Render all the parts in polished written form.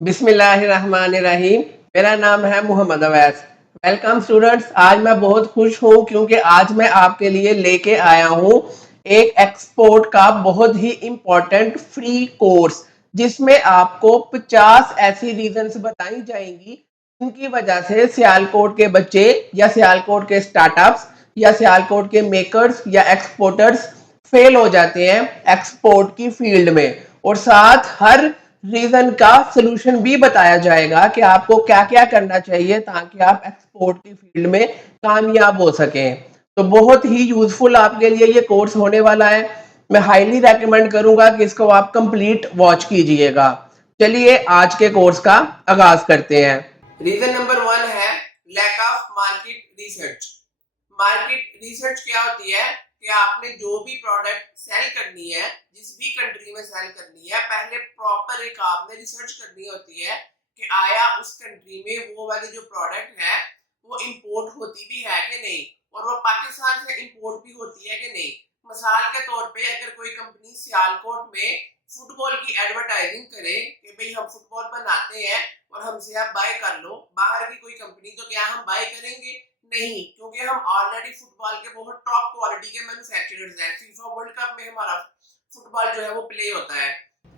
बिस्मिल्लाहिर्रहमानिर्रहीम। मेरा नाम है मोहम्मद अवैस। Welcome students. आज मैं बहुत खुश हूँ क्योंकि आज मैं आपके लिए लेके आया हूँ एक एक्सपोर्ट का बहुत ही इम्पोर्टेंट फ्री कोर्स, जिसमें आपको 50 ऐसी रीजंस बताई जाएंगी जिनकी वजह से सियालकोट के बच्चे या सियालकोट के स्टार्टअप्स या सियालकोट के मेकर्स या एक्सपोर्टर्स फेल हो जाते हैं एक्सपोर्ट की फील्ड में। और साथ हर रीजन का सलूशन भी बताया जाएगा कि आपको क्या क्या करना चाहिए ताकि आप एक्सपोर्ट की फील्ड में कामयाब हो सकें। तो बहुत ही यूजफुल आपके लिए ये कोर्स होने वाला है। मैं हाईली रेकमेंड करूंगा कि इसको आप कंप्लीट वॉच कीजिएगा। चलिए आज के कोर्स का आगाज करते हैं। रीजन नंबर 1 है lack of market research. Market research क्या होती है कि आपने जो भी प्रोडक्ट सेल करनी है, जिस भी कंट्री में सेल करनी है, पहले प्रॉपर एक आपने रिसर्च करनी होती है कि आया उस कंट्री में वो वाली जो प्रोडक्ट है वो इंपोर्ट होती भी है कि नहीं, और वो पाकिस्तान से इंपोर्ट भी होती है कि नहीं। मिसाल के तौर पे अगर कोई कंपनी सियालकोट में फुटबॉल की एडवर्टाइजिंग करे कि भाई हम फुटबॉल बनाते हैं और हमसे आप बाय कर लो, बाहर की कोई कंपनी, तो क्या हम बाय करेंगे? नहीं, क्योंकि हम ऑलरेडी फुटबॉल के बहुत टॉप क्वालिटी के मैन्युफैक्चरर्स हैं। फीफा वर्ल्ड कप में हमारा फुटबॉल जो है वो प्ले होता है।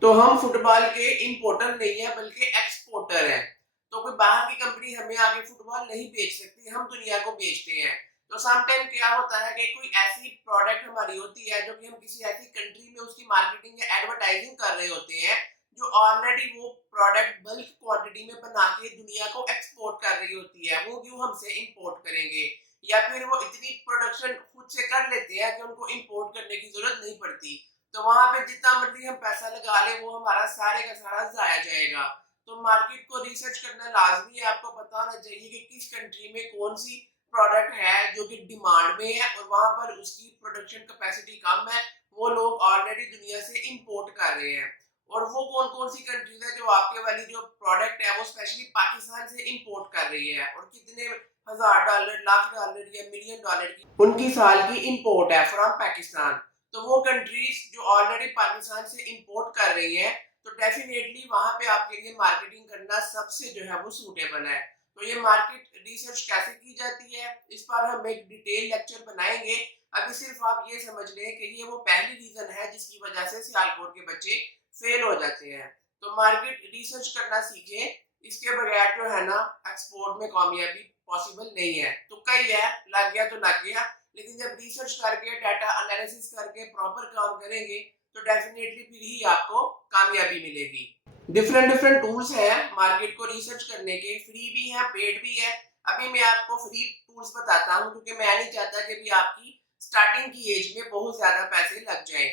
तो हम फुटबॉल के इंपोर्टर नहीं है बल्कि एक्सपोर्टर हैं। तो कोई बाहर की कंपनी हमें आगे फुटबॉल नहीं बेच सकती, हम दुनिया को बेचते हैं। तो समटाइम क्या होता है कि कोई ऐसी प्रोडक्ट हमारी होती है जो कि हम किसी ऐसी कंट्री में उसकी मार्केटिंग या एडवर्टाइजिंग कर रहे होते हैं, जो ऑलरेडी वो प्रोडक्ट बल्क क्वांटिटी में बना के दुनिया को एक्सपोर्ट कर रही होती है, वो क्यों हमसे इंपोर्ट करेंगे? या फिर वो इतनी प्रोडक्शन खुद से कर लेते हैं कि उनको इंपोर्ट करने की जरूरत नहीं पड़ती। तो वहां पे जितना मर्जी हम पैसा लगा ले वो हमारा सारे का सारा जाया जाएगा। तो मार्केट को रिसर्च करना लाजमी है। आपको पता होना चाहिए कि किस कंट्री में कौन सी प्रोडक्ट है जो कि डिमांड में है और वहां पर उसकी प्रोडक्शन कैपेसिटी कम है, वो लोग ऑलरेडी दुनिया से इंपोर्ट कर रहे हैं। और वो कौन कौन सी कंट्रीज है जो आपके वाली जो प्रोडक्ट है वो स्पेशली पाकिस्तान से इंपोर्ट कर रही है, और कितने $1000, $1,00,000 या $1,000,000 की उनकी साल की इंपोर्ट है फ्रॉम पाकिस्तान। तो वो कंट्रीज जो ऑलरेडी पाकिस्तान से इंपोर्ट कर रही हैं, तो डेफिनेटली वहां पे आपके लिए मार्केटिंग करना सबसे जो है वो सूटेबल है। तो ये मार्केट रिसर्च कैसे की जाती है, इस पर हम एक डिटेल लेक्चर बनाएंगे। अभी सिर्फ आप ये समझ लें कि ये वो पहली रीजन है जिसकी वजह से सियालकोट के बच्चे फेल हो जाते हैं। तो मार्केट रिसर्च करना सीखें, इसके बगैर जो है ना एक्सपोर्ट में कामयाबी पॉसिबल नहीं है। तो कई है, लग गया तो लग गया, लेकिन जब रिसर्च करके डाटा एनालिसिस करके प्रॉपर काम करेंगे तो डेफिनेटली फिर ही आपको कामयाबी मिलेगी। डिफरेंट डिफरेंट टूल्स हैं मार्केट को रिसर्च करने के, फ्री भी हैं पेड भी है। अभी मैं आपको फ्री टूल्स बताता हूँ क्योंकि मैं नहीं चाहता कि भी आपकी स्टार्टिंग की एज में बहुत ज्यादा पैसे लग जाएं।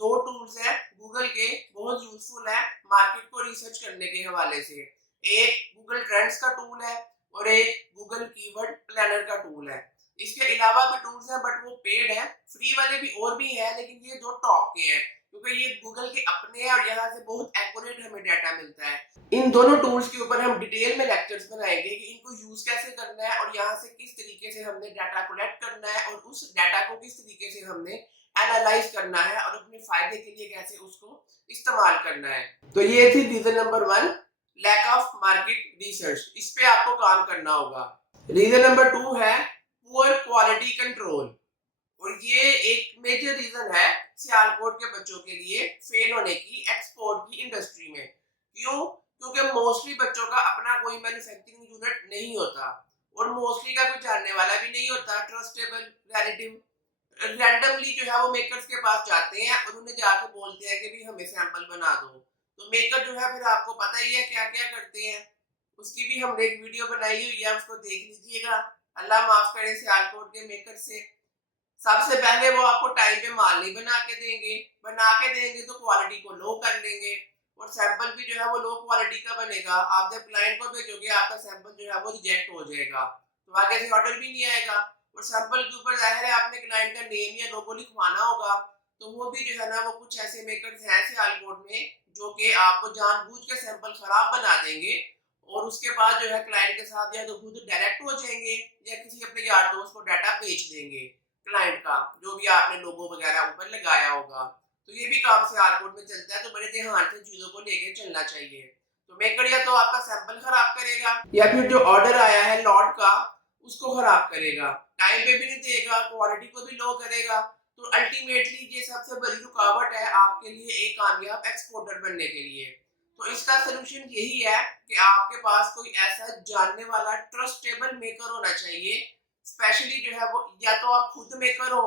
दो टूल्स हैं गूगल के, बहुत यूजफुल है मार्केट को रिसर्च करने के हवाले से। एक गूगल ट्रेंड्स का टूल है और एक गूगल कीवर्ड प्लानर का टूल है। इसके अलावा भी टूल्स हैं बट वो पेड है। फ्री वाले भी और भी हैं लेकिन ये दो टॉप के हैं क्योंकि ये गूगल के अपने हैं और यहाँ से बहुत एक्यूरेट हमें डाटा मिलता है। इन दोनों टूल्स के ऊपर हम डिटेल में लेक्चर्स बनाएंगे कि इनको यूज कैसे करना है और यहाँ से किस तरीके से हमने डाटा कलेक्ट करना है और उस डाटा को किस तरीके से हमने एनालाइज करना है और अपने फायदे के लिए कैसे उसको इस्तेमाल करना है। तो ये थी reason number 1, lack of market research. इस पे आपको काम करना होगा। रीजन नंबर 2 है पुअर क्वालिटी कंट्रोल, और ये एक मेजर रीजन है सियालकोट के बच्चों के लिए फेल होने की एक्सपोर्ट की इंडस्ट्री में। क्यों? क्योंकि मोस्टली बच्चों का अपना कोई मैन्युफैक्चरिंग यूनिट नहीं होता और मोस्टली का कोई जानने वाला भी नहीं होता ट्रस्टेबल रिलेटिव। रैंडमली जो है वो मेकर्स के पास जाते हैं और उन्हें जाके बोलते हैं कि भी हमें सैंपल बना दो। तो मेकर जो है फिर आपको पता ही है क्या क्या करते हैं, उसकी भी हमने एक वीडियो बनाई हुई है, उसको देख लीजिएगा। अल्लाह माफ करे सियालकोट के मेकर से। सबसे पहले वो आपको टाइम पे माल नहीं बना के देंगे तो क्वालिटी को लो कर लेंगे और सैंपल भी जो है वो लो क्वालिटी का बनेगा। आप जब क्लाइंट को भेजोगे आपका सैंपल जो है वो रिजेक्ट हो जाएगा, तो आगे से ऑर्डर भी नहीं आएगा। और सैंपल के ऊपर जाहिर है आपने क्लाइंट का नेम या लोगो लिखवाना होगा। तो वो भी जो है ना वो कुछ ऐसे मेकर्स हैं सियालकोट में जो कि आपको जानबूझ के सैंपल खराब बना देंगे और उसके बाद जो है क्लाइंट के साथ या तो खुद डायरेक्ट हो जाएंगे या किसी अपने यार दोस्त को डाटा बेच देंगे क्लाइंट का, जो भी आपने लोगो वगैरह ऊपर लगाया होगा। तो ये भी काम सियालकोट में चलता है, तो बड़े ध्यान से चीजों को लेके चलना चाहिए। तो मेकर या तो आपका सैंपल खराब करेगा या फिर जो ऑर्डर आया है लॉट का उसको खराब करेगा, टाइम पे भी नहीं देगा, क्वालिटी को भी लो करेगा। तो अल्टीमेटली ये सबसे बड़ी रुकावट है आपके लिए एक कामयाब एक्सपोर्टर बनने के लिए। तो इसका सोल्यूशन यही है कि आपके पास कोई ऐसा जानने वाला ट्रस्टेबल मेकर होना चाहिए। स्पेशली जो है वो या तो आप खुद मेकर हो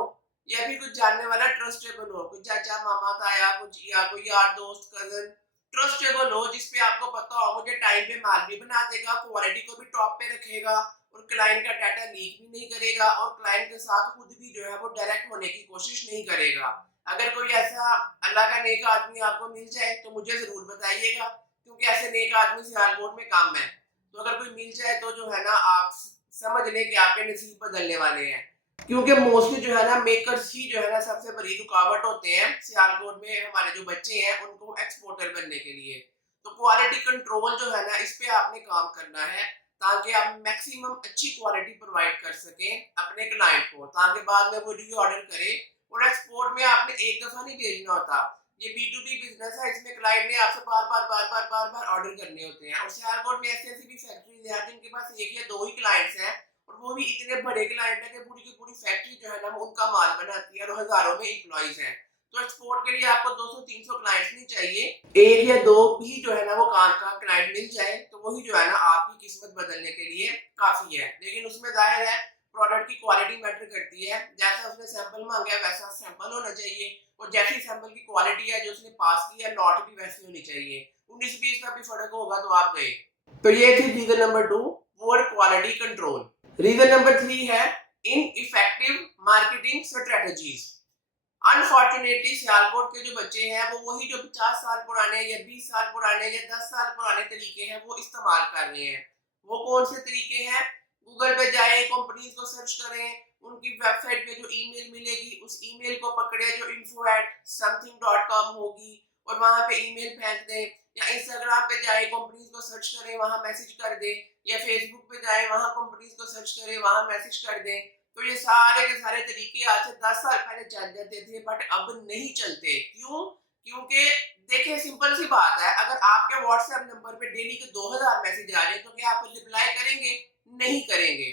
या फिर कुछ जानने वाला ट्रस्टेबल हो, कोई चाचा मामा ताया कुछ या कोई यार दोस्त कजन ट्रस्टेबल हो, जिसपे आपको पता हो मुझे टाइम पे माल भी बना देगा, क्वालिटी को भी टॉप पे रखेगा और क्लाइंट का डाटा लीक भी नहीं करेगा और क्लाइंट के साथ खुद भी जो है वो डायरेक्ट होने की कोशिश नहीं करेगा। अगर कोई ऐसा अल्लाह का नेक आदमी आपको मिल जाए तो मुझे जरूर बताइएगा, क्योंकि ऐसे नेक आदमी सियालकोट में कम है। तो अगर कोई मिल जाए तो जो है ना आप समझ लें कि आपके नसीब बदलने वाले हैं, क्योंकि मोस्टली जो है ना मेकर्स ही जो है ना सबसे बड़ी रुकावट होते हैं सियालकोट में हमारे जो बच्चे हैं उनको एक्सपोर्टर बनने के लिए। तो क्वालिटी कंट्रोल जो है ना इस पे आपने काम करना है ताकि आप मैक्सिमम अच्छी क्वालिटी प्रोवाइड कर सकें अपने क्लाइंट को, ताकि बाद में वो री ऑर्डर करे। और एक्सपोर्ट में आपने एक दफा नहीं भेजना होता, ये B2B बिजनेस है, इसमें क्लाइंट ने आपसे बार बार ऑर्डर करने होते हैं। और सियालकोट में ऐसी ऐसी भी फैक्ट्रीज हैं जिनके पास एक या दो ही क्लाइंट्स हैं और वो भी इतने बड़े क्लाइंट है कि पूरी की पूरी फैक्ट्री जो है ना वो उनका माल बनाती है और हजारों में एम्प्लॉइज हैं। तो एक्सपोर्ट के लिए आपको 200-300 क्लाइंट्स नहीं चाहिए, एक या दो भी जो है ना वो काम का क्लाइंट मिल जाए तो वही जो है ना आपकी किस्मत बदलने के लिए काफी है। लेकिन उसमें जाहिर है प्रोडक्ट की क्वालिटी मैटर करती है, जैसा उसने सैंपल मांगा है वैसा सैंपल होना चाहिए और जैसी सैंपल की क्वालिटी है जो उसने पास की है लॉट भी वैसी होनी चाहिए। 19-20 का भी फर्क होगा तो आप गए। तो ये थी reason number 2, poor quality control. Reason number 3 है ineffective marketing strategies. Unfortunately Sialkot के जो बच्चे हैं वो वही जो 50 साल पुराने या 20 साल पुराने या 10 साल पुराने तरीके हैं वो इस्तेमाल कर रहे हैं। वो कौन से तरीके हैं? गूगल पे जाए, कंपनीज को सर्च करें, उनकी वेबसाइट पे जो ईमेल मिलेगी उस ईमेल को पकड़े जो info@something.com होगी और वहां पे ईमेल फेंक दें, या इंस्टाग्राम पे जाए कंपनीज को सर्च करें वहां मैसेज कर दें, या फेसबुक पे जाए वहां कंपनीज को सर्च करें वहां मैसेज कर दें। तो ये सारे के सारे तरीके आज से 10 साल पहले चल जाते थे बट अब नहीं चलते। क्यों? क्योंकि देखिए सिंपल सी बात है, अगर आपके व्हाट्सएप नंबर पे डेली के 2000 मैसेज आ रहे हैं तो क्या आप रिप्लाई करेंगे? नहीं करेंगे,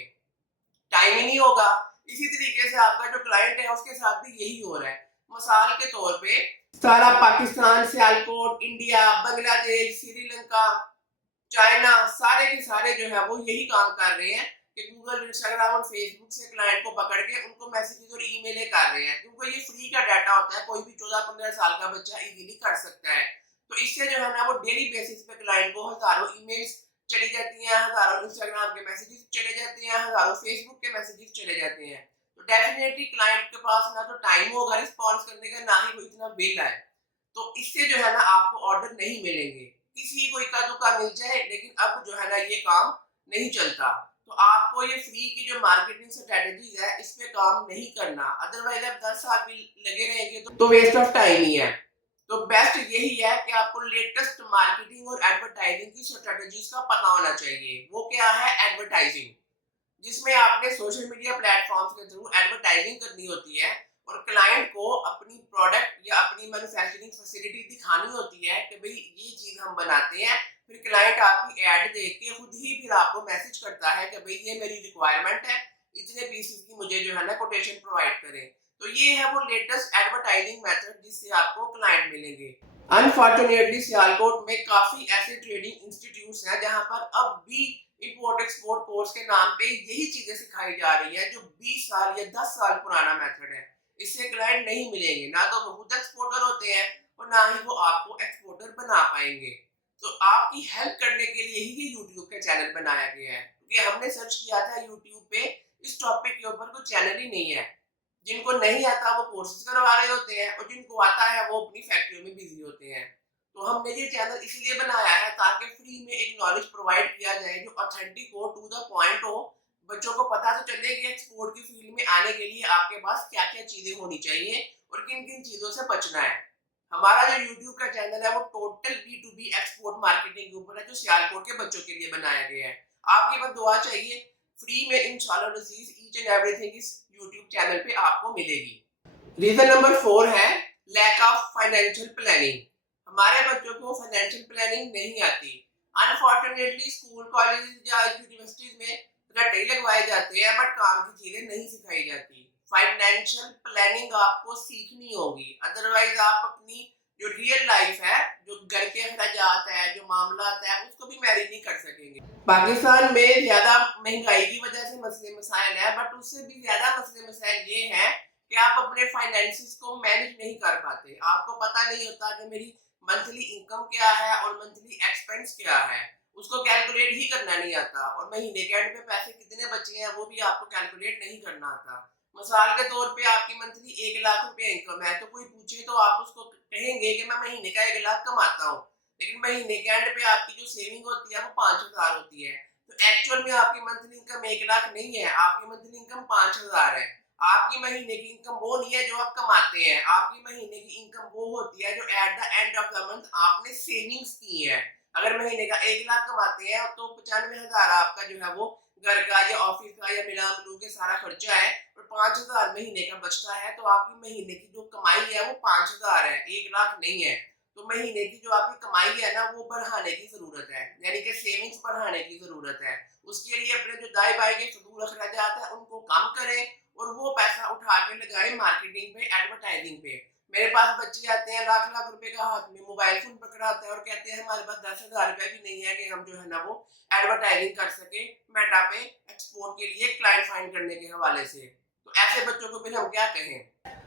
टाइम ही नहीं होगा। इसी तरीके से आपका जो क्लाइंट है उसके साथ भी यही हो रहा है। मिसाल के तौर पे सारा पाकिस्तान, सियालकोट, इंडिया, बांग्लादेश, श्रीलंका, चाइना, सारे के सारे जो है वो यही काम कर रहे हैं कि गूगल, इंस्टाग्राम और फेसबुक से क्लाइंट को पकड़ के उनको मैसेजेस और ईमेलें कर रहे हैं, क्योंकि ये फ्री का डाटा होता है, कोई भी 14-15 साल का बच्चा इजीली कर सकता है। तो इससे जो है ना वो डेली बेसिस पे क्लाइंट को हजारों ईमेल्स चली जाती हैं, हजारों इंस्टाग्राम के मैसेजेस चले जाते हैं, हजारों फेसबुक के मैसेजेस चले जाते हैं। तो डेफिनेटली क्लाइंट के पास ना तो टाइम होगा रिस्पॉन्स करने का, ना ही वो इतना बिल आए। तो इससे जो है ना आपको ऑर्डर नहीं मिलेंगे, किसी को इक्का दुक्का मिल जाए, लेकिन अब जो है ना ये काम नहीं चलता। तो आपको ये फ्री की जो मार्केटिंग स्ट्रेटजीज है इस पे काम नहीं करना, अदरवाइज आप 10 साल भी लगे रहेंगे तो वेस्ट ऑफ टाइम ही है। तो बेस्ट यही है कि आपको लेटेस्ट मार्केटिंग और एडवर्टाइजिंग की स्ट्रेटजीज का पता होना चाहिए। वो क्या है? एडवर्टाइजिंग, जिसमें आपने सोशल मीडिया प्लेटफॉर्म्स के थ्रू एडवर्टाइजिंग करनी होती है और क्लाइंट को अपनी प्रोडक्ट या अपनी मैन्युफैक्चरिंग फैसिलिटी दिखानी होती है कि भाई ये चीज हम बनाते हैं। फिर क्लाइंट आपकी एड देख के खुद ही फिर आपको मैसेज करता है कि भाई ये मेरी रिक्वायरमेंट है, इतने पीसेस की मुझे जो है ना कोटेशन प्रोवाइड करें। तो ये है वो लेटेस्ट एडवर्टाइजिंग मेथड जिससे आपको क्लाइंट मिलेंगे। अनफॉर्चुनेटली सियालकोट में काफी ऐसे ट्रेडिंग इंस्टीट्यूट्स हैं जहां पर अब भी इंपोर्ट एक्सपोर्ट कोर्स के नाम पे यही चीजें सिखाई जा रही है जो 20 साल या 10 साल पुराना मेथड है। इससे क्लाइंट नहीं मिलेंगे, ना तो वो खुद एक्सपोर्टर होते हैं और ना ही वो आपको एक्सपोर्टर बना पाएंगे। तो आपकी हेल्प करने के लिए ही ये यूट्यूब का चैनल बनाया गया है, क्योंकि हमने सर्च किया था यूट्यूब पे इस टॉपिक के ऊपर कोई चैनल ही नहीं है। जिनको नहीं आता वो कोर्सेज करवा रहे होते हैं और जिनको आता है वो अपनी फैक्ट्रियों में बिजी होते हैं। तो हमने ये चैनल इसलिए बनाया है ताकि फ्री में एक नॉलेज प्रोवाइड किया जाए जो ऑथेंटिक हो, टू द पॉइंट हो। बच्चों को पता तो चले कि एक्सपोर्ट की फील्ड में आने के लिए आपके पास क्या क्या चीजें होनी चाहिए और किन किन चीजों से बचना है। हमारा जो यूट्यूब का चैनल है वो टोटल B2B एक्सपोर्ट मार्केटिंग के ऊपर है, जो सियालकोट के बच्चों के लिए बनाया गया है। आपकी बस दुआ चाहिए, फ्री में इंशाल्लाह नज़ीज़ ईच एंड एवरीथिंग इस यूट्यूब चैनल पे आपको मिलेगी। रीजन नंबर 4 है लैक ऑफ फाइनेंशियल प्लानिंग। हमारे बच्चों को फाइनेंशियल प्लानिंग नहीं आती। अनफॉर्चुनेटली स्कूल कॉलेज या यूनिवर्सिटीज में रट्टे लगवाए जाते हैं बट काम की चीजें नहीं सिखाई जाती। फाइनेंशियल प्लानिंग आपको सीखनी होगी, अदरवाइज आप अपनी जो रियल लाइफ है, जो घर के अखराजात है, जो मामला है, उसको भी मैनेज नहीं कर सकेंगे। पाकिस्तान में ज्यादा महंगाई की वजह से मसले मसाइल है, बट उससे भी ज्यादा मसले मसाइल ये हैं कि आप अपने फाइनेंसिस को मैनेज नहीं कर पाते। आपको पता नहीं होता कि मेरी मंथली इनकम क्या है और मंथली एक्सपेंस क्या है, उसको कैलकुलेट ही करना नहीं आता, और महीने के एंड पे पैसे कितने बचे हैं वो भी आपको कैलकुलेट नहीं करना आता। मिसाल के तौर पे आपकी मंथली 1 लाख रुपए इनकम है, तो कोई पूछे तो आप उसको कहेंगे कि मैं महीने का 1 लाख कमाता हूँ, लेकिन महीने के एंड पे आपकी जो सेविंग होती है वो 5,000 होती है। तो एक्चुअल में आपकी मंथली इनकम 1 लाख नहीं है, आपकी मंथली इनकम 5,000 है। आपकी महीने की इनकम वो नहीं है जो आप कमाते हैं, आपकी महीने की इनकम वो होती है जो at the end of the month आपने सेविंग्स की है। अगर महीने का 1 लाख कमाते हैं तो 95,000 आपका जो है वो घर का या ऑफिस का या मिला मिलू के सारा खर्चा है, और 5,000 महीने का बचता है, तो आपकी महीने की जो कमाई है वो 5,000 है, 1 लाख नहीं है। तो महीने की जो आपकी कमाई है ना वो बढ़ाने की जरूरत है, यानी कि सेविंग्स बढ़ाने की जरूरत है। उसके लिए अपने जो दाएं बाएं के फजूल अखराजात है उनको कम करें, और वो पैसा उठा के लगाएं मार्केटिंग पे, एडवर्टाइजिंग पे। मेरे पास बच्चे आते हैं लाख लाख रुपए का हाथ में मोबाइल फोन पकड़ा आता है और कहते हैं हमारे पास 10,000 रुपए भी नहीं है कि हम जो है ना वो एडवर्टाइजिंग कर सके मेटा पे एक्सपोर्ट के लिए क्लाइंट फाइंड करने के हवाले से। तो ऐसे बच्चों को फिर हम क्या कहें?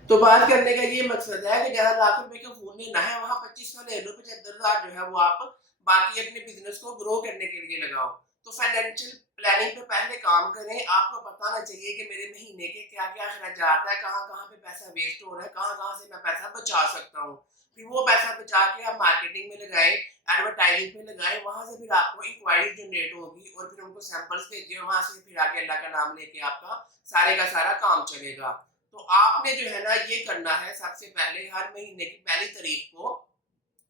तो बात करने का ये मकसद है कि जहाँ लाख रुपए का फोन लेना है वहां 25 का ले लो, 75,000 जो है वो आप बाकी अपने बिजनेस को ग्रो करने के लिए लगाओ। तो फाइनेंशियल प्लानिंग पे पहले काम करें। आपको बताना चाहिए कि मेरे महीने के क्या क्या अखराजात है, कहाँ कहाँ पे पैसा वेस्ट हो रहा है, कहाँ कहाँ से मैं पैसा बचा सकता हूँ। फिर वो पैसा बचा के आप मार्केटिंग में लगाएं, एडवर्टाइजिंग पे लगाएं, वहां से फिर आपको इंक्वायरी जनरेट होगी और फिर उनको सैंपल्स भेजिए, वहां से फिर आगे अल्लाह का नाम लेके आपका सारे का सारा काम चलेगा। तो आपने जो है ना ये करना है, सबसे पहले हर महीने की पहली तारीख को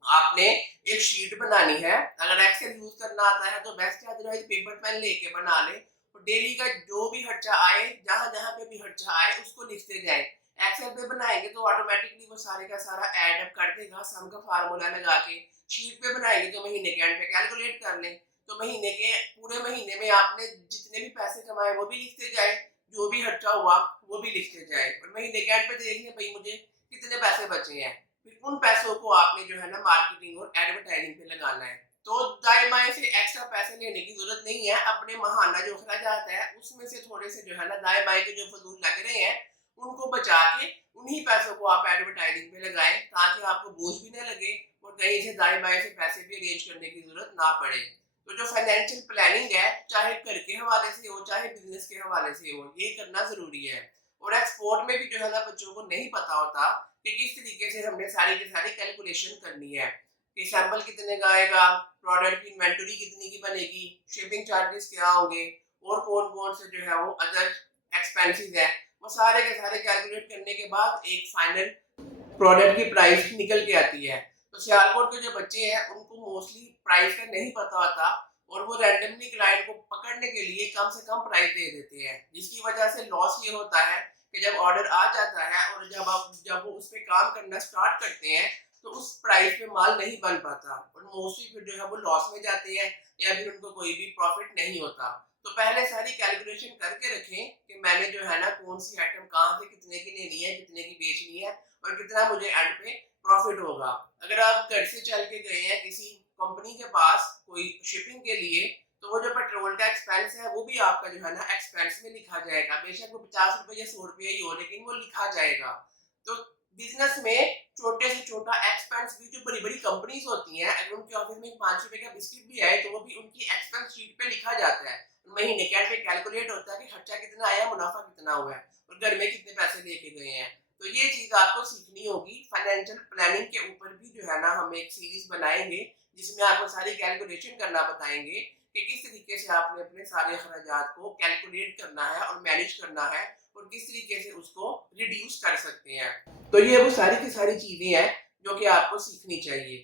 आपने एक शीट बनानी है। अगर एक्सेल यूज करना आता है तो बेस्ट है, अदरवाइज पेपर पेन लेके बना ले। तो डेली का जो भी खर्चा आए, जहां जहां पे भी खर्चा आए उसको लिखते जाए। एक्सेल पे बनाएंगे तो ऑटोमेटिकली वो सारे का सारा ऐड अप कर देगा, सम का फार्मूला लगा के। शीट पे बनाएंगे तो महीने के एंड पे कैलकुलेट कर लें। तो महीने के पूरे महीने में आपने जितने भी पैसे कमाए वो भी लिखते जाए, जो भी खर्चा हुआ वो भी लिखते जाए, और महीने के एंड पे देख लें भाई मुझे कितने पैसे बचे हैं। फिर उन पैसों को आपने जो है ना मार्केटिंग और एडवर्टाइजिंग पे लगाना है। तो दाएं बाएं से एक्स्ट्रा पैसे लेने की जरूरत नहीं है, अपने महाना जो अखराजात है उसमें से थोड़े से जो है ना दाएं बाएं के जो फजूल लग रहे हैं उनको बचा के उन्हीं पैसों को आप एडवर्टाइजिंग पे लगाएं, ताकि आपको बोझ भी ना लगे और कहीं से दाएं बाएं से पैसे भी अरेंज करने की जरूरत ना पड़े। तो जो फाइनेंशियल प्लानिंग है, चाहे घर के हवाले से हो चाहे बिजनेस के हवाले से हो, ये करना जरूरी है। और एक्सपोर्ट में भी जो है ना बच्चों को नहीं पता होता कि किस तरीके से हमने सारी की सारी कैलकुलेशन करनी है, कि सैंपल कितने का आएगा, प्रोडक्ट की इन्वेंटरी कितनी की बनेगी, शिपिंग चार्जेस क्या होंगे, और कौन कौन से जो है वो अदर एक्सपेंसेस है, वो सारे के सारे कैलकुलेट करने के बाद एक फाइनल प्रोडक्ट की प्राइस निकल के आती है। तो सियालकोट के जो बच्चे हैं उनको मोस्टली प्राइस का नहीं पता होता, और वो रैंडमली क्लाइंट को पकड़ने के लिए कम से कम प्राइस दे देते हैं, जिसकी वजह से लॉस ये होता है कि जब ऑर्डर आ जाता है और जब वो उस पर काम करना स्टार्ट करते हैं तो उस प्राइस पे माल नहीं बन पाता, और मोस्टली फिर जो है वो लॉस में जाते हैं या फिर उनको कोई भी प्रॉफिट नहीं होता। तो पहले सारी कैलकुलेशन करके रखें कि मैंने जो है ना कौन सी आइटम कहाँ से कितने की लेनी है, कितने की बेचनी है, और कितना मुझे एंड पे प्रॉफिट होगा। अगर आप घर से चल के गए हैं किसी कंपनी के पास कोई शिपिंग के लिए, तो वो जो पेट्रोल का एक्सपेंस है वो भी आपका जो है ना एक्सपेंस में लिखा जाएगा, बेशक वो 50 रुपए या 100 रुपए ही हो, लेकिन वो लिखा जाएगा। तो बिजनेस में छोटे से छोटा एक्सपेंस भी जो बड़ी बड़ी कंपनीज होती हैं, अगर उनके ऑफिस में 5 रुपए का बिस्किट भी आए तो वो भी उनकी एक्सपेंस शीट पे लिखा जाता है। महीने के एंड पे कैलकुलेट होता है कि खर्चा कितना आया, मुनाफा कितना हुआ है, और घर में कितने पैसे लेके गए हैं। तो ये चीज आपको सीखनी होगी। फाइनेंशियल प्लानिंग के ऊपर भी जो है ना हम एक सीरीज बनाएंगे जिसमें आपको सारी कैलकुलेशन करना बताएंगे कि किस तरीके से आपने अपने सारे अखराजात को कैलकुलेट करना है और मैनेज करना है, और किस तरीके से उसको रिड्यूस कर सकते हैं। तो ये वो सारी की सारी चीजें हैं जो कि आपको सीखनी चाहिए।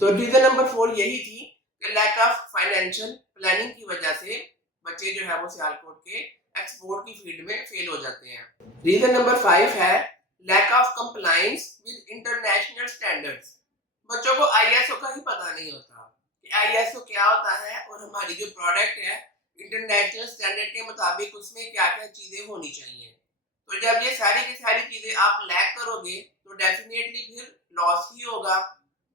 तो रीजन नंबर 4 यही थी कि लैक ऑफ फाइनेंशियल प्लानिंग की वजह से बच्चे जो है वो सियालकोट के एक्सपोर्ट की फील्ड में फेल हो जाते हैं। रीजन नंबर 5 है lack of compliance with international standards. बच्चों को आईएसओ का ही पता नहीं होता कि आईएसओ क्या होता है और हमारी जो प्रोडक्ट है इंटरनेशनल स्टैंडर्ड के मुताबिक उसमें क्या क्या चीजें होनी चाहिए। तो जब ये सारी की सारी चीजें आप लैक करोगे तो डेफिनेटली फिर लॉस ही होगा।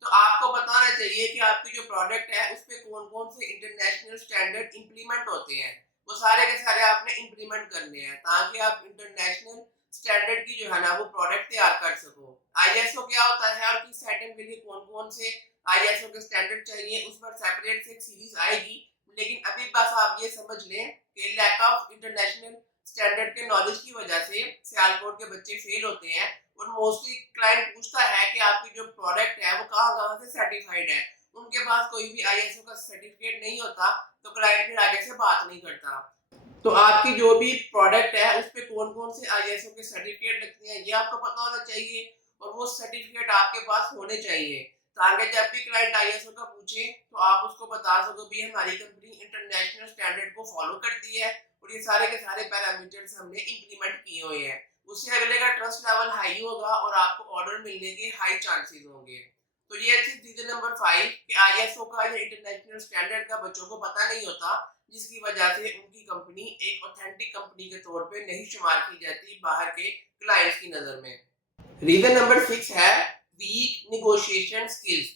तो आपको बताना चाहिए कि आपकी जो प्रोडक्ट है उस पे कौन कौन से इंटरनेशनल स्टैंडर्ड इंप्लीमेंट होते हैं, वो सारे के सारे आपने इंप्लीमेंट करने हैं ताकि आप इंटरनेशनल स्टैंडर्ड की जो है ना वो प्रोडक्ट तैयार कर सको। आईएसओ क्या होता है और किस आइटम के लिए कौन कौन से आईएसओ के स्टैंडर्ड चाहिए उस पर सेपरेट से एक सीरीज आएगी। लेकिन अभी बस आप ये समझ लें कि लैक ऑफ इंटरनेशनल स्टैंडर्ड के नॉलेज की वजह से सियालकोट के बच्चे फेल होते हैं। और मोस्टली क्लाइंट पूछता है कि आपकी जो प्रोडक्ट है वो कहाँ कहाँ से सर्टिफाइड है, उनके पास कोई भी आईएसओ का सर्टिफिकेट नहीं होता तो क्लाइंट फिर आगे से बात नहीं करता। तो आपकी जो भी प्रोडक्ट है उस पे कौन कौन से आईएसओ के सर्टिफिकेट लगते हैं ये आपको पता होना चाहिए और वो सर्टिफिकेट आपके पास होने चाहिए ताकि जब भी क्लाइंट आईएसओ का पूछे तो आप उसको बता सको भी हमारी कंपनी इंटरनेशनल स्टैंडर्ड को फॉलो करती है और ये सारे के सारे पैरामीटर्स हमने इंप्लीमेंट किए हुए हैं। उससे अगले का ट्रस्ट लेवल हाई होगा और आपको ऑर्डर मिलने के हाई चांसेस होंगे। तो ये थी रीजन नंबर 5 कि आईएसओ का या इंटरनेशनल स्टैंडर्ड का बच्चों को पता नहीं होता, जिसकी वजह से उनकी कंपनी एक ऑथेंटिक कंपनी के तौर पे नहीं शुमार की जाती बाहर के क्लाइंट्स की नजर में। रीजन नंबर 6 है वीक निगोशिएशन स्किल्स।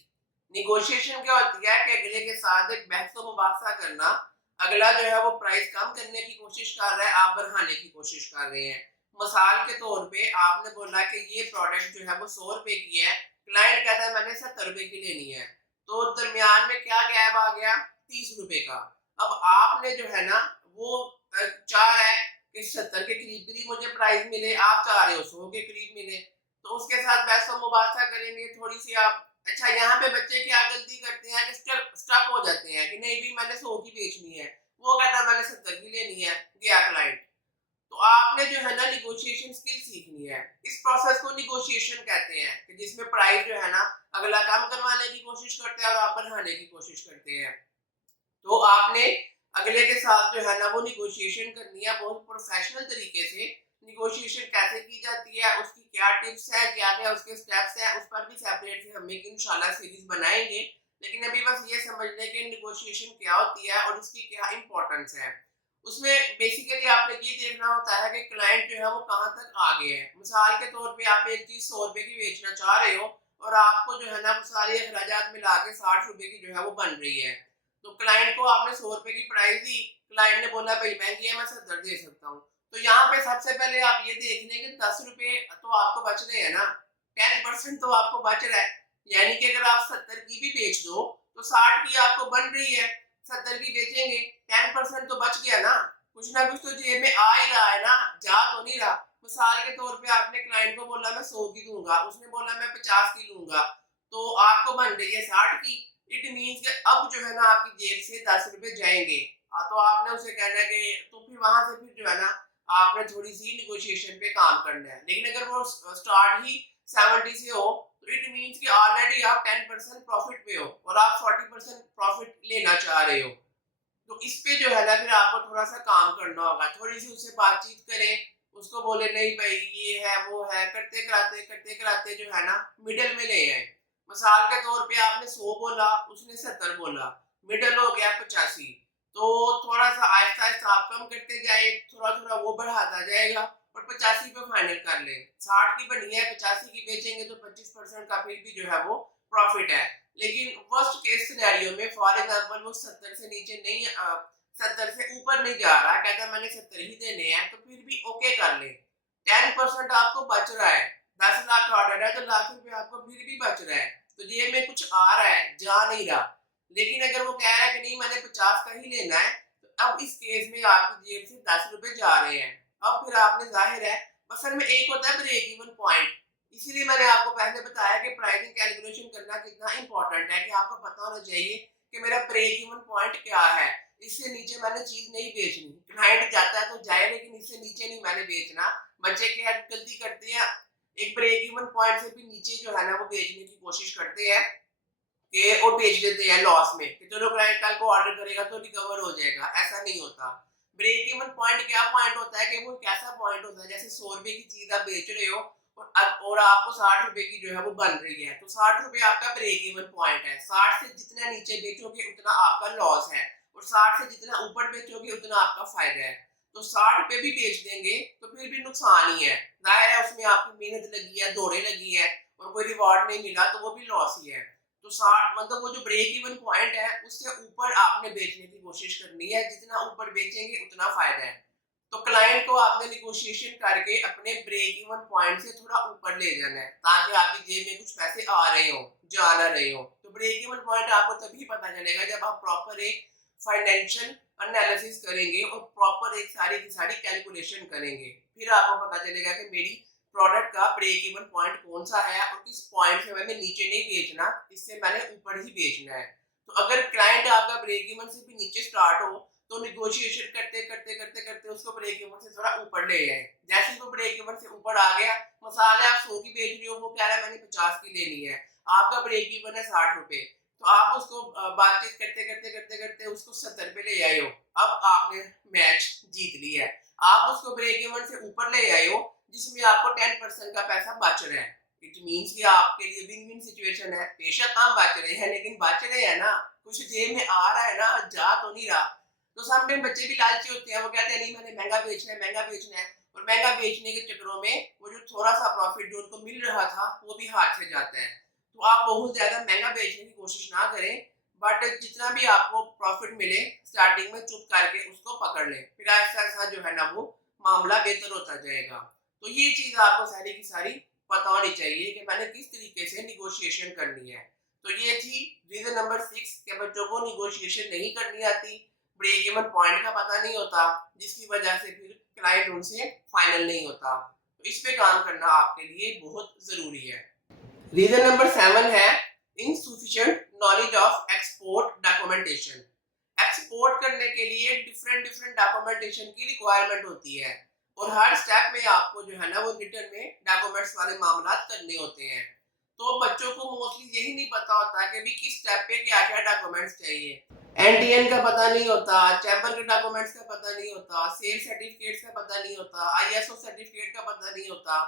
निगोशिएशन क्या होती है कि अगले के साथ एक बहस मुबासा करना। अगला जो है वो प्राइस कम करने की कोशिश कर रहा है, आप बढ़ाने की कोशिश कर रहे हैं। मिसाल के तौर पे आपने बोला कि ये प्रोडक्ट जो है वो 100 रुपए की है, क्लाइंट कहता है मैंने 70 रुपए की लेनी है, तो दरमियान में क्या गैप आ गया, 30 रुपए का। अब आपने जो है ना वो चाह रहा है कि 70 के करीब करीब मुझे प्राइस मिले, आप चाह रहे हो 100 के करीब मिले, तो उसके साथ बहस मुबासा करेंगे थोड़ी सी आप। अच्छा, यहाँ पे बच्चे क्या गलती करते हैं कि स्टक हो जाते हैं कि नहीं भी मैंने 100 की बेचनी है, वो कहता है मैंने 70 की लेनी है, गया क्लाइंट। तो आपने जो है ना निगोशिएशन स्किल सीखनी है। इस प्रोसेस को निगोशिएशन कहते हैं कि जिसमें प्राइस जो है ना अगला कम करवाने की कोशिश करते हैं और आप बढ़ाने की कोशिश करते हैं। तो आपने अगले के साथ जो है ना वो निगोशिएशन करनी है बहुत प्रोफेशनल तरीके से। निगोशिएशन कैसे की जाती है, उसकी क्या टिप्स है, क्या क्या उसके स्टेप्स हैं, उस पर भी सेपरेट से हम एक इंशाल्लाह सीरीज बनाएंगे। लेकिन अभी बस ये समझ लें कि निगोशिएशन क्या होती है और उसकी क्या इंपॉर्टेंस है। उसमें बेसिकली आपने ये देखना होता है कि क्लाइंट जो है वो कहाँ तक आ गया है। मिसाल के तौर पे आप एक चीज 100 रुपए की बेचना चाह रहे हो और आपको जो है ना वो सारे अखराजात मिला के 60 रुपए की जो है वो बन रही है। तो क्लाइंट को आपने 100 रुपए की प्राइस दी, क्लाइंट ने बोला भाई महंगी है मैं 70 दे सकता हूँ। तो यहाँ पे सबसे पहले आप ये देख लें कि 10 रुपए तो आपको बच रहे हैं ना, 10% तो आपको बच रहा है। यानी कि अगर आप 70 की भी बेच दो तो 60 की आपको बन रही है, 70 की बेचेंगे 10% तो बच गया ना, कुछ ना कुछ तो जेब में आ ही रहा है ना, जा तो नहीं रहा। मिसाल के तौर पे आपने क्लाइंट को बोला मैं 100 की दूंगा, उसने बोला मैं 50 की लूंगा, तो आपको बन रही है 60 की। इट मीन्स कि अब जो है ना आपकी जेब से 10 रुपए जाएंगे। तो आपने उसे कहना है कि तो फिर वहां से फिर जो है ना आपने थोड़ी सी निगोशिएशन पे काम करना है। लेकिन अगर वो स्टार्ट ही 70 से हो तो इट मीन्स कि ऑलरेडी आप 10% प्रॉफिट पे हो और आप 40% प्रॉफिट लेना चाह रहे हो। तो इस पे जो है ना फिर आपको थोड़ा सा काम करना होगा, थोड़ी सी उससे बातचीत करें, उसको बोले नहीं भाई ये है वो है, करते कराते जो है ना मिडिल में ले आए। मिसाल के तौर पे आपने 100 बोला, उसने 70 बोला, मिडिल हो गया 85। तो थोड़ा सा आहिस्ता आहिस्ता आप कम करते जाए, थोड़ा थोड़ा वो बढ़ाता जाएगा और 85 पे फाइनल कर ले। 60 की बनी है 85 की बेचेंगे तो 25% का फिर भी जो है वो प्रॉफिट है। लेकिन वर्स्ट केस सिनेरियो में फॉर एग्जांपल वो 70 से नीचे नहीं 70 से ऊपर नहीं जा रहा, कहता मैंने 70 ही देने हैं, तो फिर भी ओके कर ले। 10% आपको बच रहा है, 10 लाख का ऑर्डर है तो लाख रुपए आपको फिर भी बच रहा है, तो जेब में कुछ आ रहा है, जा नहीं रहा। लेकिन अगर वो कह रहा है कि नहीं मैंने 50 का ही लेना है, तो अब इस केस में आपकी जेब से 10 रुपए जा रहे हैं। अब फिर आपने जाहिर है असल में एक होता है ब्रेक इवन पॉइंट। इसीलिए मैंने आपको पहले बताया कि प्राइसिंग कैलकुलेशन करना कितना इंपॉर्टेंट है कि आपको पता होना चाहिए कि मेरा ब्रेक इवन पॉइंट क्या है, इससे नीचे मैंने चीज नहीं बेचनी। क्लाइंट जाता है तो जाए लेकिन इससे नीचे नहीं मैंने बेचना। बच्चे क्या गलती करते हैं, एक ब्रेक इवन पॉइंट से भी नीचे जो है ना वो बेचने की कोशिश करते हैं कि वो बेच देते हैं लॉस में कि चलो क्लाइंट कल को ऑर्डर करेगा तो रिकवर हो जाएगा। ऐसा नहीं होता। ब्रेक इवन पॉइंट क्या पॉइंट होता है कि वो एक ऐसा पॉइंट होता है जैसे 100 रुपए की चीज आप बेच रहे हो और आपको 60 रुपए की जो है वो बन रही है, तो 60 रुपए आपका ब्रेक इवन पॉइंट है। 60 से जितना नीचे बेचोगे उतना आपका लॉस है, और 60 से जितना ऊपर बेचोगे उतना आपका फायदा है। तो 60 पे भी बेच देंगे तो फिर भी नुकसान ही है, जाहिर है उसमें आपकी मेहनत लगी है, दौड़े लगी है, और कोई रिवॉर्ड नहीं मिला तो वो भी लॉस ही है। तो 60 मतलब वो जो ब्रेक इवन पॉइंट है उससे ऊपर आपने बेचने की कोशिश करनी है, जितना ऊपर बेचेंगे उतना फायदा है। तो क्लाइंट को आपने निगोशिएशन करके अपने ब्रेक इवन पॉइंट से थोड़ा ऊपर ले जाना है, ताकि आपकी जेब में कुछ पैसे आ रहे हो, जा ना रहे हो। तो ब्रेक इवन पॉइंट आपको तभी पता चलेगा जब आप प्रॉपर एक फाइनेंशियल एनालिसिस करेंगे और प्रॉपर एक सारी की सारी कैलकुलेशन करेंगे। फिर आपको पता चलेगा कि मेरी प्रोडक्ट का ब्रेक इवन पॉइंट कौन सा है और किस पॉइंट से मैंने नीचे नहीं बेचना, इससे मैंने ऊपर ही बेचना है। तो अगर क्लाइंट आपका ब्रेक इवन से भी नीचे स्टार्ट हो तो निगोशिएशन करते करते करते करते उसको ब्रेक इवन से थोड़ा ऊपर ले जाए। जैसे ही वो ब्रेक इवन से ऊपर आ गया, मसाले आप 100 की बेच रहे हो, वो कह रहा है मैंने 50 की लेनी है, आपका ब्रेक इवन है 60 रुपए, तो आप उसको बातचीत करते करते करते करते उसको 70 पे ले आए हो। अब आपने मैच जीत लिया है। आप उसको ब्रेक इवन से ऊपर ले आए हो, जिसमें आपको 10% का पैसा बच रहा है। इट मीन्स कि आपके लिए विन विन सिचुएशन है। बेशक हम बच रहे हैं, लेकिन बच रहे हैं ना, कुछ जेब में आ रहा है ना, जा तो नहीं रहा। तो समटाइम बच्चे भी लालची होते हैं, वो कहते हैं नहीं मैंने महंगा बेचना है, महंगा बेचना है, और महंगा बेचने के चक्करों में वो जो थोड़ा सा प्रॉफिट जो उनको मिल रहा था वो भी हाथ से जाता है। तो आप बहुत ज्यादा महंगा बेचने की कोशिश ना करें, बट जितना भी आपको प्रॉफिट मिले स्टार्टिंग में चुप करके उसको पकड़ लें, फिर ऐसा ऐसा जो है ना वो मामला बेहतर होता जाएगा। तो ये चीज आपको सारी की सारी पता होनी चाहिए कि मैंने किस तरीके से निगोशिएशन करनी है। तो ये थी रीजन नंबर 6 कि बच्चों को निगोशिएशन नहीं करनी आती, ब्रेक इवन पॉइंट का पता नहीं होता, जिसकी वजह से फिर क्लाइंट उनसे फाइनल नहीं होता। तो इस पे काम करना आपके लिए बहुत जरूरी है। रीजन नंबर 7 है insufficient knowledge of export documentation. Export करने के लिए डिफरेंट डिफरेंट डॉक्यूमेंटेशन की रिक्वायरमेंट होती है, और हर स्टेप में आपको जो है ना वो रिटर्न में डॉक्यूमेंट्स वाले मामला करने होते हैं। तो बच्चों को मोस्टली यही नहीं पता होता कि भी किस स्टेप पे क्या क्या डॉक्यूमेंट्स चाहिए। एनटीएन का पता नहीं होता, चैम्बर के डॉक्यूमेंट्स का पता नहीं होता, सेल सर्टिफिकेट्स का पता नहीं होता, आईएसओ सर्टिफिकेट का पता नहीं होता,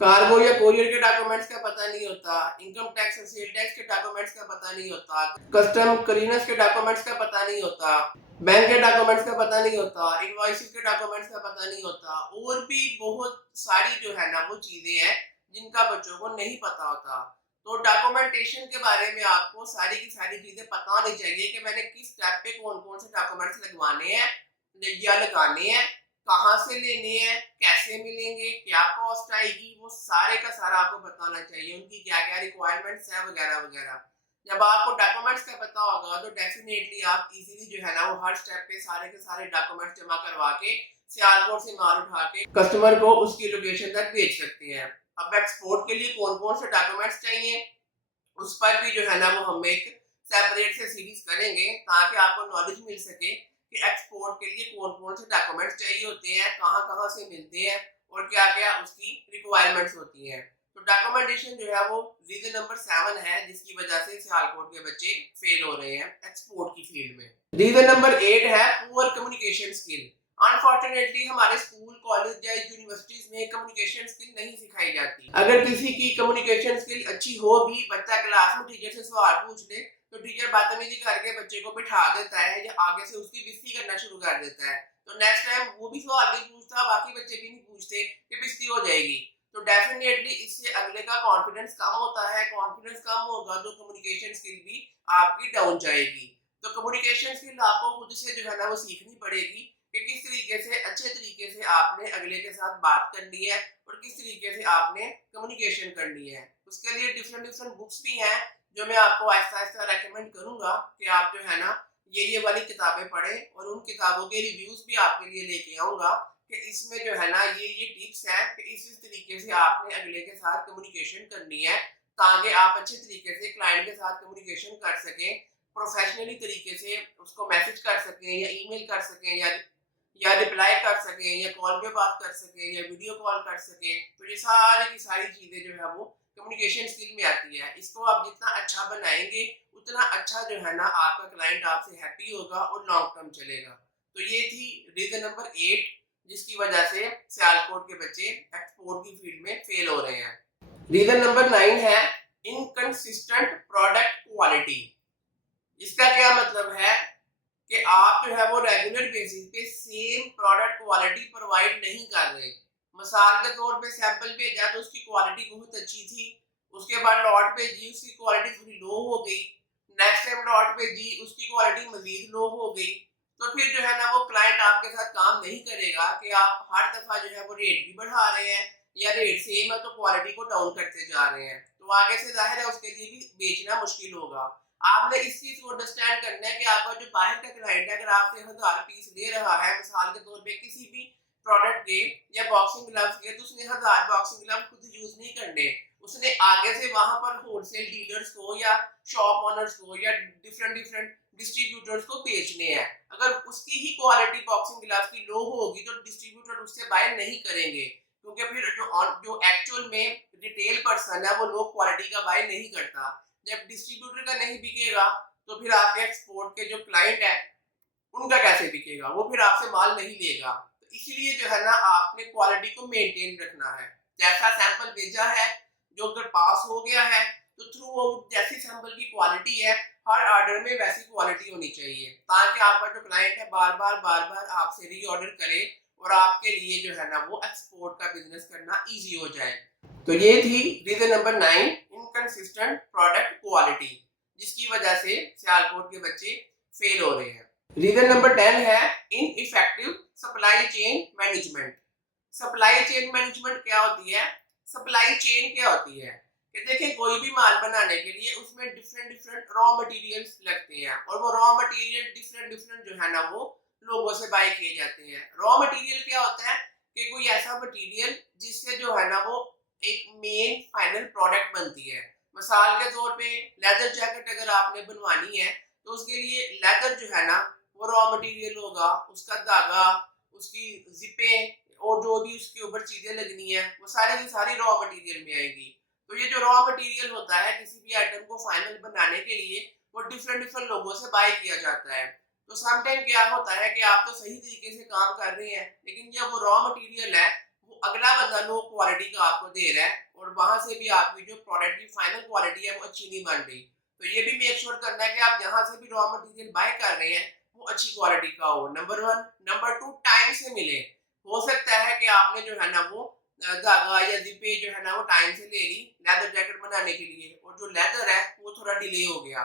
कार्गो या कोरियर के डॉक्यूमेंट्स का पता नहीं होता, इनकम टैक्स और सेल टैक्स के डॉक्यूमेंट्स का पता नहीं होता, कस्टम क्लीयरेंस के डॉक्यूमेंट्स का पता नहीं होता, बैंक के डॉक्यूमेंट्स का पता नहीं होता, इनवॉइसेस के डॉक्यूमेंट्स का पता नहीं होता, और भी बहुत सारी जो है ना वो चीजें हैं जिनका बच्चों को नहीं पता होता। तो डॉक्यूमेंटेशन के बारे में आपको सारी की सारी चीजें पता होनी चाहिए कि मैंने किस स्टेप पे कौन कौन से डॉक्यूमेंट्स लगवाने हैं या लगाने हैं, कहाँ से लेने हैं, कैसे मिलेंगे, क्या कॉस्ट आएगी, वो सारे का सारा आपको बताना चाहिए, उनकी क्या क्या रिक्वायरमेंट्स है वगैरह वगैरह। जब आपको डॉक्यूमेंट्स का पता होगा तो डेफिनेटली आप इजीली जो है ना वो हर स्टेप पे सारे के सारे डॉक्यूमेंट्स जमा करवा के सियालकोट से माल उठा के कस्टमर को उसकी लोकेशन तक भेज सकते हैं। अब एक्सपोर्ट के लिए कौन कौन से डॉक्यूमेंट्स चाहिए उस पर भी जो है ना वो हम एक सेपरेट से सीरीज करेंगे, ताकि आपको नॉलेज मिल सके कि एक्सपोर्ट के लिए कौन कौन से डॉक्यूमेंट्स चाहिए होते हैं, कहाँ कहाँ से मिलते हैं, और क्या क्या उसकी रिक्वायरमेंट्स होती हैं। तो डॉक्यूमेंटेशन जो है वो रीजन नंबर 7 है जिसकी वजह से सियालकोट के बच्चे फेल हो रहे हैं एक्सपोर्ट की फील्ड में। रीजन नंबर 8 है पुअर कम्युनिकेशन स्किल। अनफॉर्चुनेटली हमारे स्कूल कॉलेज या यूनिवर्सिटीज में कम्युनिकेशन स्किल नहीं सिखाई जाती। अगर किसी की कम्युनिकेशन स्किल अच्छी हो भी, बच्चा क्लास में टीचर से सवाल पूछ ले तो टीचर बदतमीजी करके बच्चे को बिठा देता है या आगे से उसकी बेइज्जती करना शुरू कर देता है। तो नेक्स्ट टाइम वो भी सवाल नहीं पूछता, बाकी बच्चे भी नहीं पूछते कि बेइज्जती हो जाएगी। तो डेफिनेटली इससे अगले का कॉन्फिडेंस कम होता है, कॉन्फिडेंस कम होगा तो कम्युनिकेशन स्किल भी आपकी डाउन जाएगी। तो कम्युनिकेशन स्किल आपको खुद से जो है ना वो सीखनी पड़ेगी कि किस तरीके से अच्छे तरीके से आपने अगले के साथ बात करनी है और किस तरीके से आपने कम्युनिकेशन करनी है। उसके लिए डिफरेंट डिफरेंट बुक्स भी हैं जो मैं आपको आहिस्ता आहिस्ता रेकमेंड करूंगा कि आप जो है ना ये वाली किताबें पढ़ें, और उन किताबों के रिव्यूज भी आपके लिए लेके आऊंगा कि इसमें जो है ना ये टिप्स हैं कि इस तरीके से आपने अगले के साथ कम्युनिकेशन करनी है, ताकि आप अच्छे तरीके से क्लाइंट के साथ कम्युनिकेशन कर सकें, प्रोफेशनली तरीके से उसको मैसेज कर सकें या ईमेल कर सकें या रिप्लाई कर सकें या कॉल पे बात कर सकें या वीडियो कॉल कर सकें। तो ये सारी की सारी चीजें जो है वो कम्युनिकेशन स्किल में आती है। इसको आप जितना अच्छा बनाएंगे उतना अच्छा जो है ना आपका क्लाइंट आपसे हैप्पी होगा और लॉन्ग टर्म चलेगा। तो ये थी रीजन नंबर 8 जिसकी वजह से सियालकोट के बच्चे एक्सपोर्ट की फील्ड में फेल हो रहे हैं। रीजन नंबर 9 है इनकंसिस्टेंट प्रोडक्ट क्वालिटी। इसका क्या मतलब है कि आप जो है वो रेगुलर बेसिस पे सेम प्रोडक्ट क्वालिटी प्रोवाइड नहीं कर रहे। मिसाल के तौर पे सैंपल भेजा तो उसकी क्वालिटी बहुत अच्छी थी, उसके बाद लॉट भेजी उसकी क्वालिटी थोड़ी लो हो गई, नेक्स्ट टाइम लॉट भेजी उसकी क्वालिटी मजीद लो हो गई। तो फिर जो है ना वो क्लाइंट आपके साथ काम नहीं करेगा कि आप हर दफा जो है वो रेट भी बढ़ा रहे हैं या रेट सेम है तो क्वालिटी को डाउन करते जा रहे हैं, तो आगे से जाहिर है उसके लिए भी बेचना मुश्किल होगा। आपने इस चीज को अंडरस्टैंड करना है कि आपका जो बाहर का क्लाइंट है अगर आपसे 1000 पीस ले रहा है मिसाल के तौर पे किसी भी प्रोडक्ट के या बॉक्सिंग ग्लव्स के, तो उसने 1000 बॉक्सिंग ग्लव खुद यूज नहीं करने, उसने आगे से वहां पर होलसेल डीलर्स को या शॉप ओनर्स को या डिफरेंट डिफरेंट डिस्ट्रीब्यूटर्स को बेचने हैं। अगर उसकी ही क्वालिटी बॉक्सिंग ग्लव्स की लो होगी तो डिस्ट्रीब्यूटर उससे बाय नहीं करेंगे, क्योंकि फिर जो एक्चुअल में रिटेल पर्सन है वो लो क्वालिटी का बाय नहीं करता। जब डिस्ट्रीब्यूटर का नहीं बिकेगा तो फिर आपके एक्सपोर्ट के जो क्लाइंट है उनका कैसे बिकेगा, वो फिर आपसे माल नहीं लेगा। तो इसलिए जो है ना आपने क्वालिटी को मेंटेन रखना है। जैसा सैंपल भेजा है जो अगर पास हो गया है तो थ्रू आउट जैसी सैंपल की क्वालिटी है हर ऑर्डर में वैसी क्वालिटी होनी चाहिए, ताकि आपका जो क्लाइंट है बार बार आपसे रीऑर्डर करे और आपके लिए जो है ना वो एक्सपोर्ट का बिजनेस करना इजी हो जाए। तो ये थी reason number 9 inconsistent product quality, जिसकी वजह से सियालकोट के बच्चे फेल हो रहे हैं। रीजन नंबर 10 है ineffective supply chain management. Supply chain management क्या होती है? सप्लाई चेन क्या होती है कि देखिए कोई भी माल बनाने के लिए उसमें डिफरेंट डिफरेंट रॉ मटेरियल्स लगते हैं और वो रॉ मटेरियल डिफरेंट डिफरेंट जो है ना वो लोगों से बाय किए जाते हैं। रॉ मटेरियल क्या होता है कि कोई ऐसा मटेरियल जिससे जो है ना वो एक मेन फाइनल प्रोडक्ट बनती है। मिसाल के तौर पे लेदर जैकेट अगर आपने बनवानी है तो उसके लिए लेदर जो है ना वो रॉ मटेरियल होगा, उसका धागा, उसकी जिपें और जो भी उसके ऊपर चीजें लगनी है वो सारी की सारी रॉ मटेरियल में आएगी। तो ये जो रॉ मटेरियल होता है किसी भी आइटम को फाइनल बनाने के लिए वो डिफरेंट डिफरेंट लोगों से बाय किया जाता है। तो समटाइम क्या होता है कि आप तो सही तरीके से काम कर रहे हैं लेकिन जब वो रॉ मटेरियल है वो अगला बंदा लो क्वालिटी का आपको दे रहा है और वहां से भी आपकी जो प्रोडक्ट की फाइनल क्वालिटी है वो अच्छी नहीं बन रही। तो ये भी मेक श्योर करना है कि आप जहां से भी रॉ मटेरियल बाय कर रहे हैं वो अच्छी क्वालिटी का हो, नंबर 1। नंबर 2, टाइम से मिले। हो सकता है कि आपने जो है ना वो धागा या जिपे जो है ना वो टाइम से ले ली लेदर जैकेट बनाने के लिए और जो लेदर है वो थोड़ा डिले हो गया,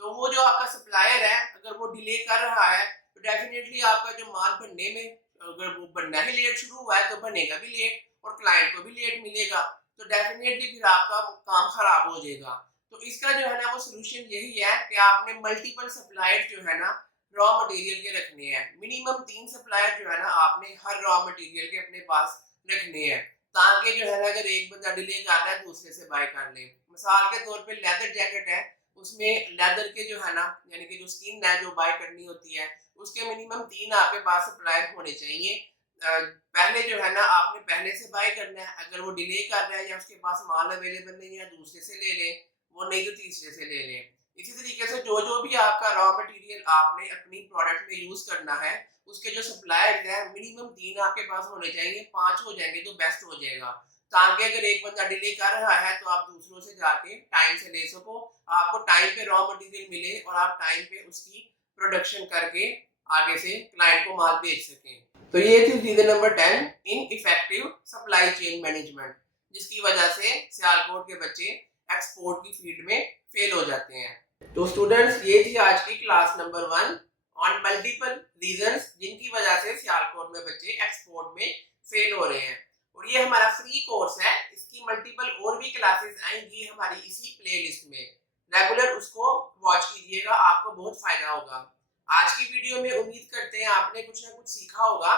तो वो जो आपका सप्लायर है अगर वो डिले कर रहा है तो डेफिनेटली आपका जो माल बनने में अगर वो बनना ही लेट शुरू हुआ है तो बनेगा भी लेट और क्लाइंट को भी लेट मिलेगा, तो डेफिनेटली फिर आपका काम खराब हो जाएगा। तो इसका जो है ना वो सोल्यूशन यही है कि आपने मल्टीपल सप्लायर जो है ना रॉ मटेरियल के रखने हैं। मिनिमम 3 सप्लायर जो है ना आपने हर रॉ मटेरियल के अपने पास रखने हैं, ताकि जो है ना अगर एक बंदा डिले कर रहा है दूसरे से बाय कर ले। मिसाल के तौर पे लेदर जैकेट है, उसमें लेदर के जो है ना यानी कि जो स्किन है जो बाय करनी होती है उसके मिनिमम 3 आपके पास सप्लायर होने चाहिए। पहले जो है ना आपने पहले से बाय करना है, अगर वो डिले कर रहा है या उसके पास माल अवेलेबल नहीं है दूसरे से ले ले, वो नहीं तो तीसरे से ले ले। इसी तरीके से जो जो भी आपका रॉ मटेरियल आपने अपनी प्रोडक्ट में यूज करना है उसके जो सप्लायर्स हैं मिनिमम 3 आपके पास होने चाहिए, 5 हो जाएंगे तो बेस्ट हो जाएगा, ताकि अगर एक बंदा डिले कर रहा है तो आप दूसरों से जाके टाइम से ले सको, आपको टाइम पे रॉ मटेरियल मिले और आप टाइम पे उसकी प्रोडक्शन करके आगे से क्लाइंट को माल बेच सकें। तो ये थी reason number 10 ineffective supply chain management, जिसकी वजह से सियालकोट के बच्चे एक्सपोर्ट की फील्ड में फेल हो जाते हैं। तो स्टूडेंट्स ये थी आज की class number 1 on multiple reasons जिनकी वजह से सियालकोट में बच्चे एक्सपोर्ट में फेल हो रहे हैं। और ये हमारा फ्री कोर्स है, इसकी मल्टीपल और भी क्लासेस आएंगी हमारी इसी प्लेलिस्ट में, रेगुलर उसको वॉच कीजिएगा, आपको बहुत फायदा होगा। आज की वीडियो में उम्मीद करते हैं आपने कुछ ना कुछ सीखा होगा।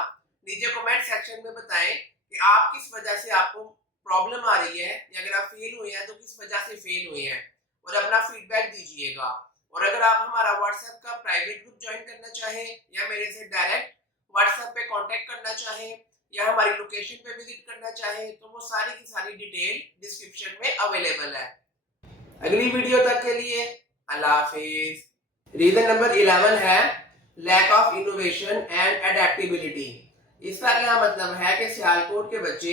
नीचे कमेंट सेक्शन में बताएं कि आप किस वजह से आपको प्रॉब्लम आ रही है या अगर आप फेल हुए हैं तो किस वजह से फेल हुए हैं और अपना फीडबैक दीजिएगा। और अगर आप हमारा व्हाट्सएप का प्राइवेट ग्रुप ज्वाइन करना चाहें या मेरे से डायरेक्ट व्हाट्सएप पे कांटेक्ट करना चाहें या हमारी लोकेशन पे विजिट करना चाहें तो वो सारी की सारी डिटेल डिस्क्रिप्शन में अवेलेबल है। अगली वीडियो तक के लिए अल्लाह हाफिज। रीजन नंबर 11 है lack of innovation and adaptability. इसका क्या मतलब है कि सियालकोट के बच्चे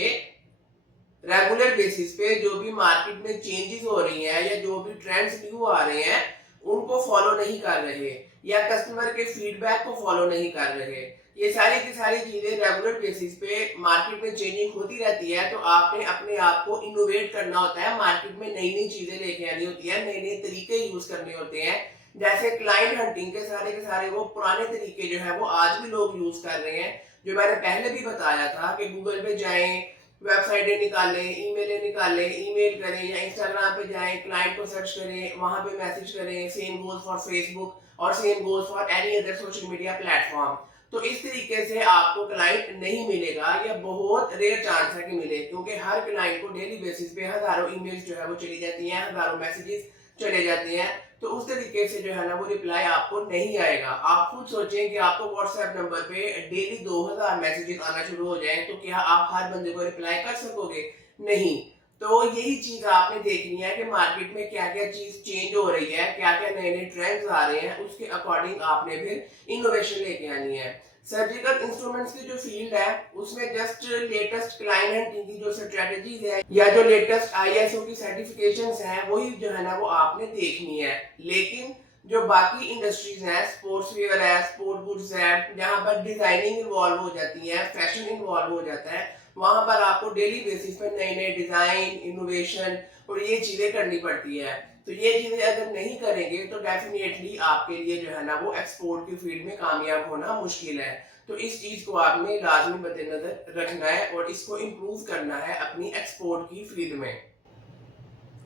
रेगुलर बेसिस पे जो भी मार्केट में चेंजेस हो रही हैं या जो भी ट्रेंड्स न्यू आ रहे हैं उनको फॉलो नहीं कर रहे या कस्टमर के फीडबैक को फॉलो नहीं कर रहे। ये सारी की सारी चीजें रेगुलर बेसिस पे मार्केट में चेंजिंग होती रहती है, तो आपने अपने आप को इनोवेट करना होता है, मार्केट में नई नई चीजें लेके आनी होती है, नए नए तरीके यूज करने होते हैं। जैसे क्लाइंट हंटिंग के सारे वो पुराने तरीके जो है वो आज भी लोग यूज कर रहे हैं, जो मैंने पहले भी बताया था कि गूगल पे जाएं, वेबसाइटें निकालें, ईमेलें निकालें, ईमेल करें या इंस्टाग्राम पे जाएं, क्लाइंट को सर्च करें, वहां पे मैसेज करें। सेम गोज फॉर फेसबुक और same goes for any other social media platform. तो इस तरीके से आपको क्लाइंट नहीं मिलेगा या बहुत रेयर चांस है कि मिले, क्योंकि हर क्लाइंट को डेली बेसिस पे हजारों ईमेल्स जो है वो चली जाती हैं, हजारों मैसेजेस चले जाते हैं। तो उस तरीके से जो है ना वो रिप्लाई आपको नहीं आएगा। आप खुद सोचें कि आपको व्हाट्सएप नंबर पे डेली 2000 मैसेजेस आना शुरू हो जाए तो क्या आप हर बंदे को रिप्लाई कर सकोगे? नहीं। तो यही चीज आपने देखनी है कि मार्केट में क्या क्या चीज चेंज हो रही है, क्या क्या नए नए ट्रेंड्स आ रहे हैं, उसके अकॉर्डिंग आपने फिर इनोवेशन लेके आनी है। सर्जिकल इंस्ट्रूमेंट्स की जो फील्ड है उसमें जस्ट लेटेस्ट क्लाइंट की जो स्ट्रेटजीज है या जो लेटेस्ट आईएसओ की सर्टिफिकेशंस हैं वही जो है ना वो आपने देखनी है। लेकिन जो बाकी इंडस्ट्रीज हैं, स्पोर्ट्स वेयर है, स्पोर्ट गुड्स है, जहां पर डिजाइनिंग इन्वॉल्व हो जाती है, फैशन इन्वॉल्व हो जाता है, वहां पर आपको डेली बेसिस पे नए नए डिजाइन, इनोवेशन और ये चीजें करनी पड़ती है। तो ये चीजें अगर नहीं करेंगे तो डेफिनेटली आपके लिए जो है ना वो एक्सपोर्ट की फील्ड में कामयाब होना मुश्किल है। तो इस चीज को आपने लाजमी मद्देनजर रखना है और इसको इम्प्रूव करना है अपनी एक्सपोर्ट की फील्ड में।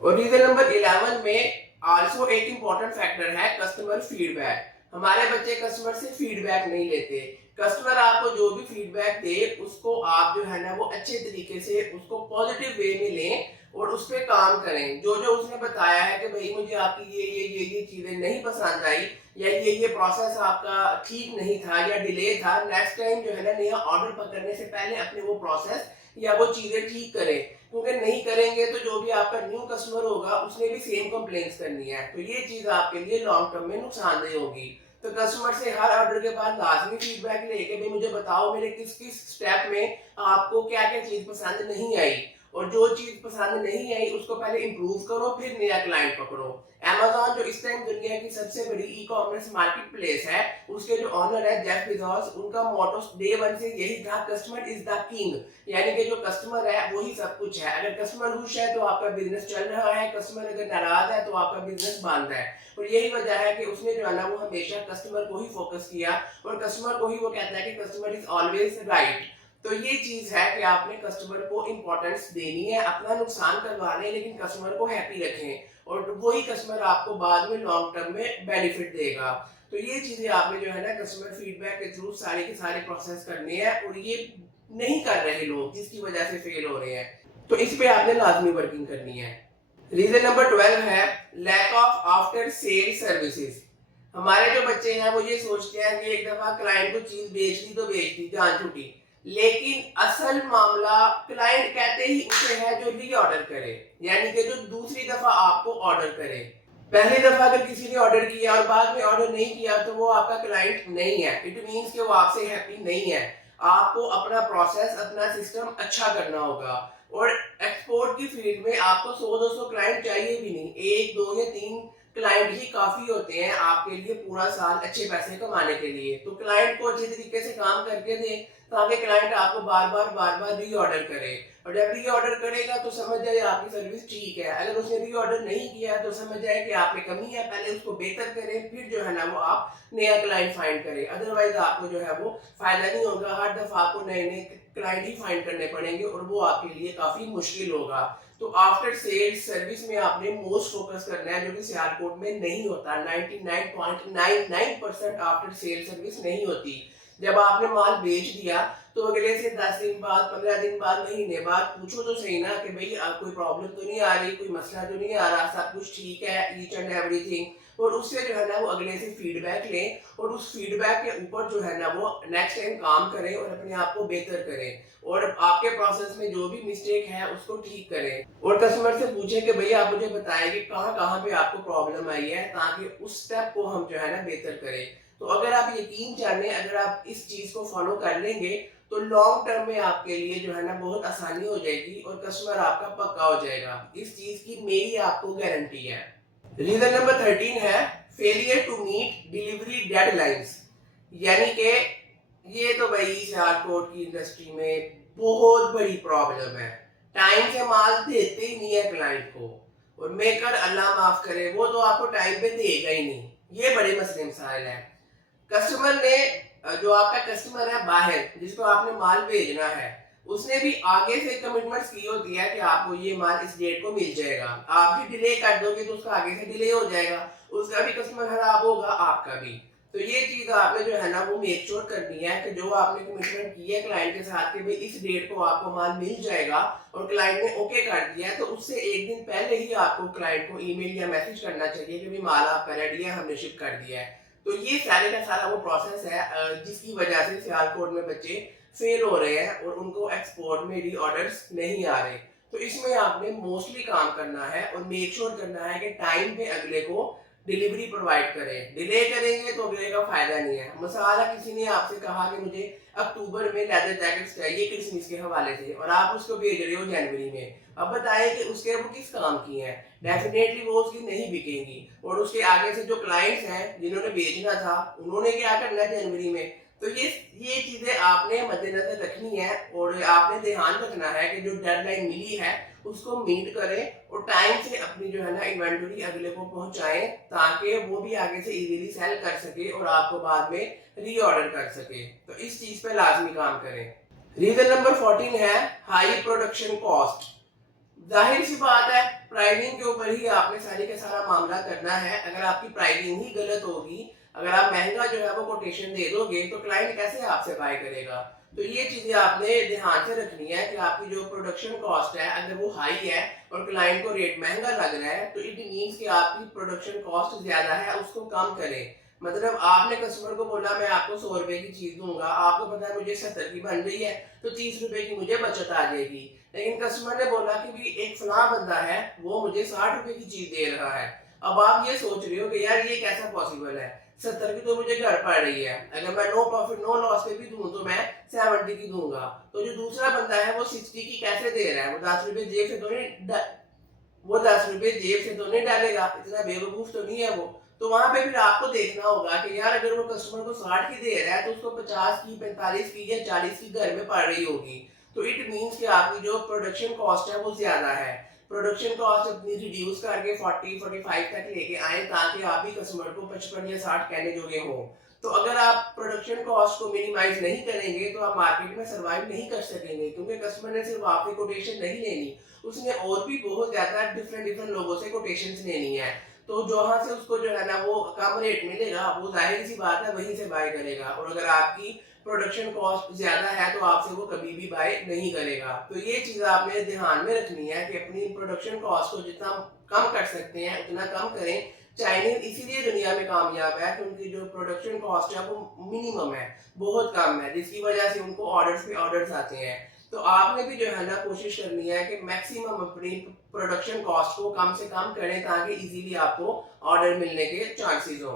और रीजन नंबर 11 में आल्सो एक इंपॉर्टेंट फैक्टर है कस्टमर फीडबैक। हमारे बच्चे कस्टमर से फीडबैक नहीं लेते। कस्टमर आपको जो भी फीडबैक दे उसको आप जो है ना वो अच्छे तरीके से उसको पॉजिटिव वे में लें और उस पर काम करें। जो जो उसने बताया है कि भाई मुझे आपकी ये चीजें नहीं पसंद आई या ये प्रोसेस आपका ठीक नहीं था या डिले था, नेक्स्ट टाइम जो है ना नया ऑर्डर पकड़ने से पहले अपने वो प्रोसेस या वो चीजें ठीक करें, क्योंकि नहीं करेंगे तो जो भी आपका न्यू कस्टमर होगा उसने भी सेम कंप्लेंट्स करनी है, तो ये चीज आपके लिए लॉन्ग टर्म में नुकसानदेह होगी। तो कस्टमर से हर ऑर्डर के बाद लाजमी फीडबैक लेके भाई मुझे बताओ मेरे किस किस स्टेप में आपको क्या क्या चीज पसंद नहीं आई, और जो चीज पसंद नहीं आई उसको पहले इंप्रूव करो फिर नया क्लाइंट पकड़ो। Amazon जो इस टाइम दुनिया की सबसे बड़ी ई कॉमर्स मार्केट प्लेस है, उसके जो ऑनर है जेफ बेजोस, उनका मोटो डे वन से यही था, कस्टमर इज द किंग। यानी कि जो कस्टमर है वही सब कुछ है। अगर कस्टमर खुश है तो आपका बिजनेस चल रहा है, कस्टमर अगर नाराज है तो आपका बिजनेस बंद है। और यही वजह है कि उसने जो है ना वो हमेशा कस्टमर को ही फोकस किया और कस्टमर को ही वो कहता है कि कस्टमर इज ऑलवेज राइट। तो ये चीज है कि आपने कस्टमर को इंपॉर्टेंस देनी है, अपना नुकसान करवा लें लेकिन कस्टमर को हैप्पी रखें और वही कस्टमर आपको बाद में लॉन्ग टर्म में बेनिफिट देगा। तो ये चीजें आपने जो है ना कस्टमर फीडबैक के थ्रू सारे के सारे प्रोसेस करने हैं और ये नहीं कर रहे लोग जिसकी वजह से फेल हो रहे हैं। तो इस पे आपने लाजमी वर्किंग करनी है। रीजन नंबर 12 है lack of after sale services. हमारे जो बच्चे हैं वो ये सोचते हैं कि एक दफा क्लाइंट को चीज बेच दी तो बेच दी, जान छूटी, लेकिन असल मामला क्लाइंट कहते ही उसे है जो री ऑर्डर करे, यानी कि जो दूसरी दफा आपको ऑर्डर करे। पहली दफा अगर किसी ने ऑर्डर किया और बाद में ऑर्डर नहीं किया तो वो आपका क्लाइंट नहीं है, इट मींस कि वो आपसे हैप्पी नहीं है। आपको अपना प्रोसेस, अपना सिस्टम अच्छा करना होगा। और एक्सपोर्ट की फील्ड में आपको 100-200 क्लाइंट चाहिए भी नहीं, एक दो या तीन क्लाइंट ही काफी होते हैं आपके लिए पूरा साल अच्छे पैसे कमाने के लिए। तो क्लाइंट को अच्छे तरीके से काम करके दें ताकि क्लाइंट आपको बार बार री ऑर्डर करे, और जब री ऑर्डर करेगा तो समझ जाए आपकी सर्विस ठीक है। अगर उसने री ऑर्डर नहीं किया तो समझ जाए कि आप में कमी है, पहले उसको बेहतर करें फिर जो है ना वो आप नया क्लाइंट फाइंड करें, अदरवाइज आपको जो है वो फायदा नहीं होगा। हर दफा आपको नए नए क्लाइंट ही फाइंड करने पड़ेंगे और वो आपके लिए काफी मुश्किल होगा। तो आफ्टर सेल्स सर्विस में आपने मोस्ट फोकस करना है, जो कि सियालकोट में नहीं होता। 99.99% आफ्टर सेल सर्विस नहीं होती। जब आपने माल बेच दिया तो अगले से 10 दिन बाद, 15 दिन बाद, महीने बाद पूछो तो सही ना कि भाई कोई प्रॉब्लम तो नहीं आ रही, कोई मसला तो नहीं आ रहा, सब कुछ ठीक है, ईच एंड एवरीथिंग। और उससे जो है ना वो अगले से फीडबैक लें और उस फीडबैक के ऊपर जो है ना वो नेक्स्ट टाइम काम करें और अपने आप को बेहतर करें और आपके प्रोसेस में जो भी मिस्टेक है उसको ठीक करें। और कस्टमर से पूछें कि भैया आप मुझे बताएं कि कहाँ कहाँ पे आपको प्रॉब्लम आई है ताकि उस स्टेप को हम जो है ना बेहतर करें। तो अगर आप यकीन जाने, अगर आप इस चीज को फॉलो कर लेंगे तो लॉन्ग टर्म में आपके लिए जो है ना बहुत आसानी हो जाएगी और कस्टमर आपका पक्का हो जाएगा। इस चीज की मेरी आपको गारंटी है। रीजन नंबर 13 है failure to meet delivery deadlines. यानी कि ये तो भाई सियालकोट की इंडस्ट्री में बहुत बड़ी प्रॉब्लम है। टाइम से माल देते ही नहीं है क्लाइंट को, और मेकर अल्लाह माफ करे वो तो आपको टाइम पे देगा ही नहीं। ये बड़े मसले मसाइल है। कस्टमर ने जो आपका कस्टमर है बाहर जिसको आपने माल भेजना है, उसने भी आगे से कमिटमेंट्स की होती है कि आपको ये माल इस डेट को मिल जाएगा। आप भी डिले कर दोगे तो उसका आगे से डिले हो जाएगा, उसका भी कस्टमर खराब होगा, आपका भी। तो ये चीज आपने जो है ना वो मेक श्योर करनी है कि जो आपने कमिटमेंट की है क्लाइंट के साथ कि भाई इस डेट को आपको माल मिल जाएगा और क्लाइंट ने ओके कर दिया है, तो उससे एक दिन पहले ही आपको क्लाइंट को ईमेल या मैसेज करना चाहिए कि भाई माल आपका रेडी है, हमने शिप कर दिया है। तो ये सारे का सारा वो प्रोसेस है जिसकी वजह से सियालकोट में बच्चे फेल हो रहे हैं और उनको एक्सपोर्ट में री ऑर्डर्स नहीं आ रहे। तो इसमें आपने मोस्टली काम करना है और मेक श्योर करना है कि टाइम पे अगले को डिलीवरी प्रोवाइड करें। डिले करेंगे तो अगले का फायदा नहीं है। मसाला किसी ने आपसे कहा कि मुझे अक्टूबर में लेदर जैकेट्स चाहिए क्रिसमस के हवाले से, और आप उसको भेज रहे हो जनवरी में। अब बताएं कि उसके वो किस काम की है? डेफिनेटली वो उसकी नहीं बिकेंगी। और उसके आगे से जो क्लाइंट्स हैं जिन्होंने बेचना था, उन्होंने क्या करना है जनवरी में? तो ये चीजें आपने मद्देनजर रखनी है और आपने ध्यान रखना है कि जो डेडलाइन मिली है उसको मीट करें और टाइम से अपनी जो है ना इन्वेंटरी अगले को पहुंचाएं, ताकि वो भी आगे से इजीली सेल कर सके और आपको बाद में रीऑर्डर कर सके। तो इस चीज पे लाजमी काम करें। रीजन नंबर 14 है हाई प्रोडक्शन कॉस्ट। जाहिर सी बात है, प्राइसिंग के ऊपर ही आपने सारी का सारा मामला करना है। अगर आपकी प्राइसिंग ही गलत होगी, अगर आप महंगा जो है वो कोटेशन दे दोगे तो क्लाइंट कैसे आपसे बाय करेगा? तो ये चीजें आपने ध्यान से रखनी है कि आपकी जो प्रोडक्शन कॉस्ट है अगर वो हाई है और क्लाइंट को रेट महंगा लग रहा है, तो इट मीन्स कि आपकी प्रोडक्शन कॉस्ट ज्यादा है, उसको कम करें। मतलब आपने कस्टमर को बोला मैं आपको 100 रुपए की चीज दूंगा, आपको पता है मुझे 70 की बन रही है तो 30 रुपए की मुझे बचत आ जाएगी। लेकिन कस्टमर ने बोला कि भी एक फला बंदा है वो मुझे 60 रुपए की चीज दे रहा है। अब आप ये सोच रहे हो कि यार ये कैसा पॉसिबल है, 70 की तो मुझे घर पड़ रही है, अगर मैं नो प्रॉफिट नो लॉस पे भी दूं तो मैं 70 की दूंगा। तो जो दूसरा बंदा है वो 60 की कैसे दे रहा है? वो 10 रुपए जेब से तो नहीं, वो 10 रुपए जेब से तो नहीं डालेगा, इतना बेवकूफ तो नहीं है वो। तो वहां पे फिर आपको देखना होगा कि यार अगर वो कस्टमर को 60 की दे रहा है तो उसको 50 की 45 की या 40 की घर में पड़ रही होगी। तो इट मीन्स कि आपकी जो प्रोडक्शन कॉस्ट है वो ज्यादा है। प्रोडक्शन कॉस्ट अपनी रिड्यूस करके 40-45 तक लेके आए ताकि आप भी कस्टमर को 55 या 60 कहने जोगे हो। तो अगर आप प्रोडक्शन कॉस्ट को मिनिमाइज नहीं करेंगे तो आप मार्केट में सर्वाइव नहीं कर सकेंगे, क्योंकि कस्टमर ने सिर्फ आपकी कोटेशन नहीं लेनी, उसने और भी बहुत ज्यादा डिफरेंट डिफरेंट लोगों से कोटेशंस लेनी है। तो जहां से उसको जो है ना वो कम रेट मिलेगा वो जाहिर सी बात है वहीं से बाय करेगा। और अगर आपकी प्रोडक्शन कॉस्ट ज्यादा है तो आपसे वो कभी भी बाय नहीं करेगा। तो ये चीज आपने ध्यान में रखनी है कि अपनी प्रोडक्शन कॉस्ट को जितना कम कर सकते हैं उतना कम करें। चाइनीज इसीलिए दुनिया में कामयाब है कि उनकी जो प्रोडक्शन कॉस्ट है वो मिनिमम है, बहुत कम है, जिसकी वजह से उनको ऑर्डर्स पे ऑर्डर्स आते हैं। तो आपने भी जो है ना कोशिश करनी है कि मैक्सिमम अपनी प्रोडक्शन कॉस्ट को कम से कम करें ताकि इजीली आपको ऑर्डर मिलने के चांसेस हो।